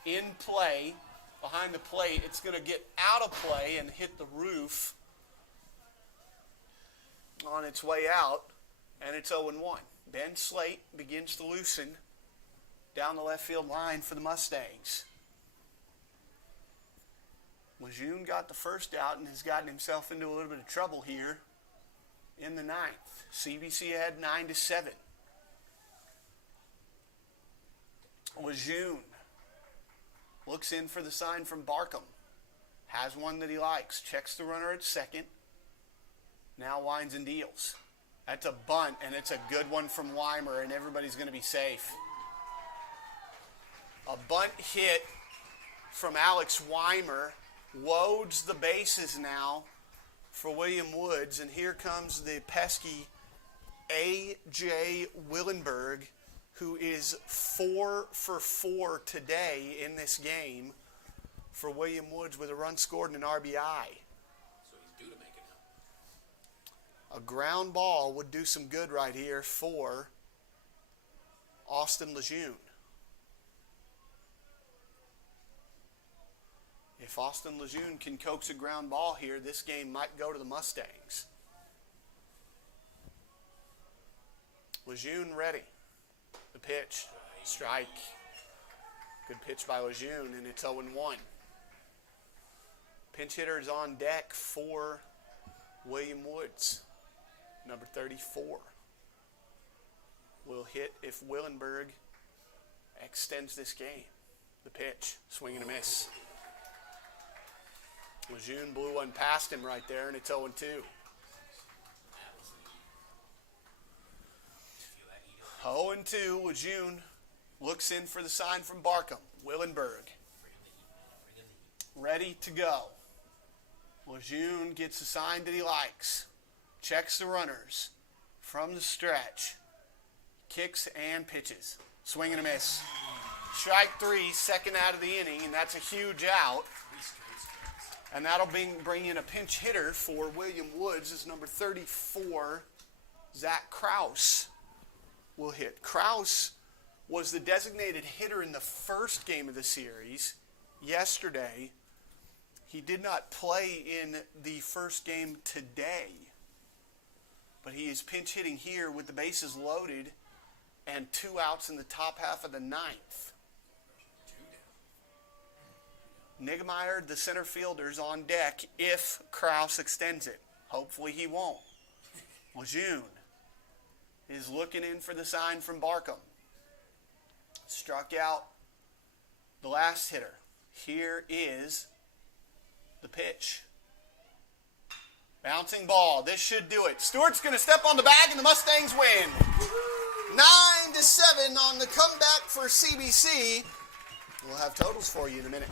In play, behind the plate. It's going to get out of play and hit the roof on its way out, and it's 0-1. Ben Slate begins to loosen down the left field line for the Mustangs. Lejeune got the first out and has gotten himself into a little bit of trouble here in the 9th. CBC ahead 9-7. Lejeune looks in for the sign from Barkham. Has one that he likes. Checks the runner at second. Now winds and deals. That's a bunt, and it's a good one from Weimer, and everybody's going to be safe. A bunt hit from Alex Weimer loads the bases now for William Woods, and here comes the pesky A.J. Willenberg, who is 4 for 4 today in this game for William Woods with a run scored and an RBI. So he's due to make it now. A ground ball would do some good right here for Austin Lejeune. If Austin Lejeune can coax a ground ball here, this game might go to the Mustangs. Lejeune ready. The pitch. Strike. Good pitch by Lejeune, and it's 0-1. Pinch hitter is on deck for William Woods. Number 34. Will hit if Willenberg extends this game. The pitch. Swing and a miss. Lejeune blew one past him right there, and it's 0-2. 0-2, Lejeune looks in for the sign from Barkham. Willenberg ready to go. Lejeune gets a sign that he likes. Checks the runners from the stretch. Kicks and pitches. Swing and a miss. Strike 3, second out of the inning, and that's a huge out. And that'll bring in a pinch hitter for William Woods as number 34, Zach Krause, will hit. Krause was the designated hitter in the first game of the series yesterday. He did not play in the first game today, but he is pinch hitting here with the bases loaded and 2 outs in the top half of the 9th. Niggemeyer, the center fielder, is on deck if Krause extends it. Hopefully he won't. Lejeune is looking in for the sign from Barkham. Struck out the last hitter. Here is the pitch. Bouncing ball. This should do it. Stewart's going to step on the bag and the Mustangs win. 9-7 on the comeback for CBC. We'll have totals for you in a minute.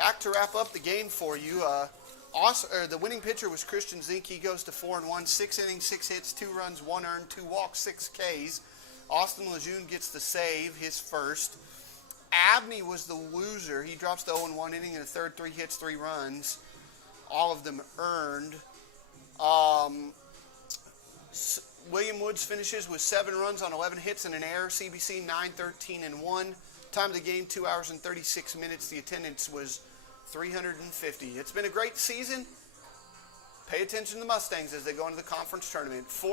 back to wrap up the game for you. The winning pitcher was Christian Zink. He goes to 4-1, 6 innings, 6 hits, 2 runs, 1 earned, 2 walks, 6 Ks. Austin Lejeune gets the save, his first. Abney was the loser. He drops to 0-1 inning in the third, 3 hits, 3 runs. All of them earned. William Woods finishes with 7 runs on 11 hits and an error. CBC 9-13-1. Time of the game 2 hours and 36 minutes. The attendance was 350. It's been a great season. Pay attention to the Mustangs as they go into the conference tournament.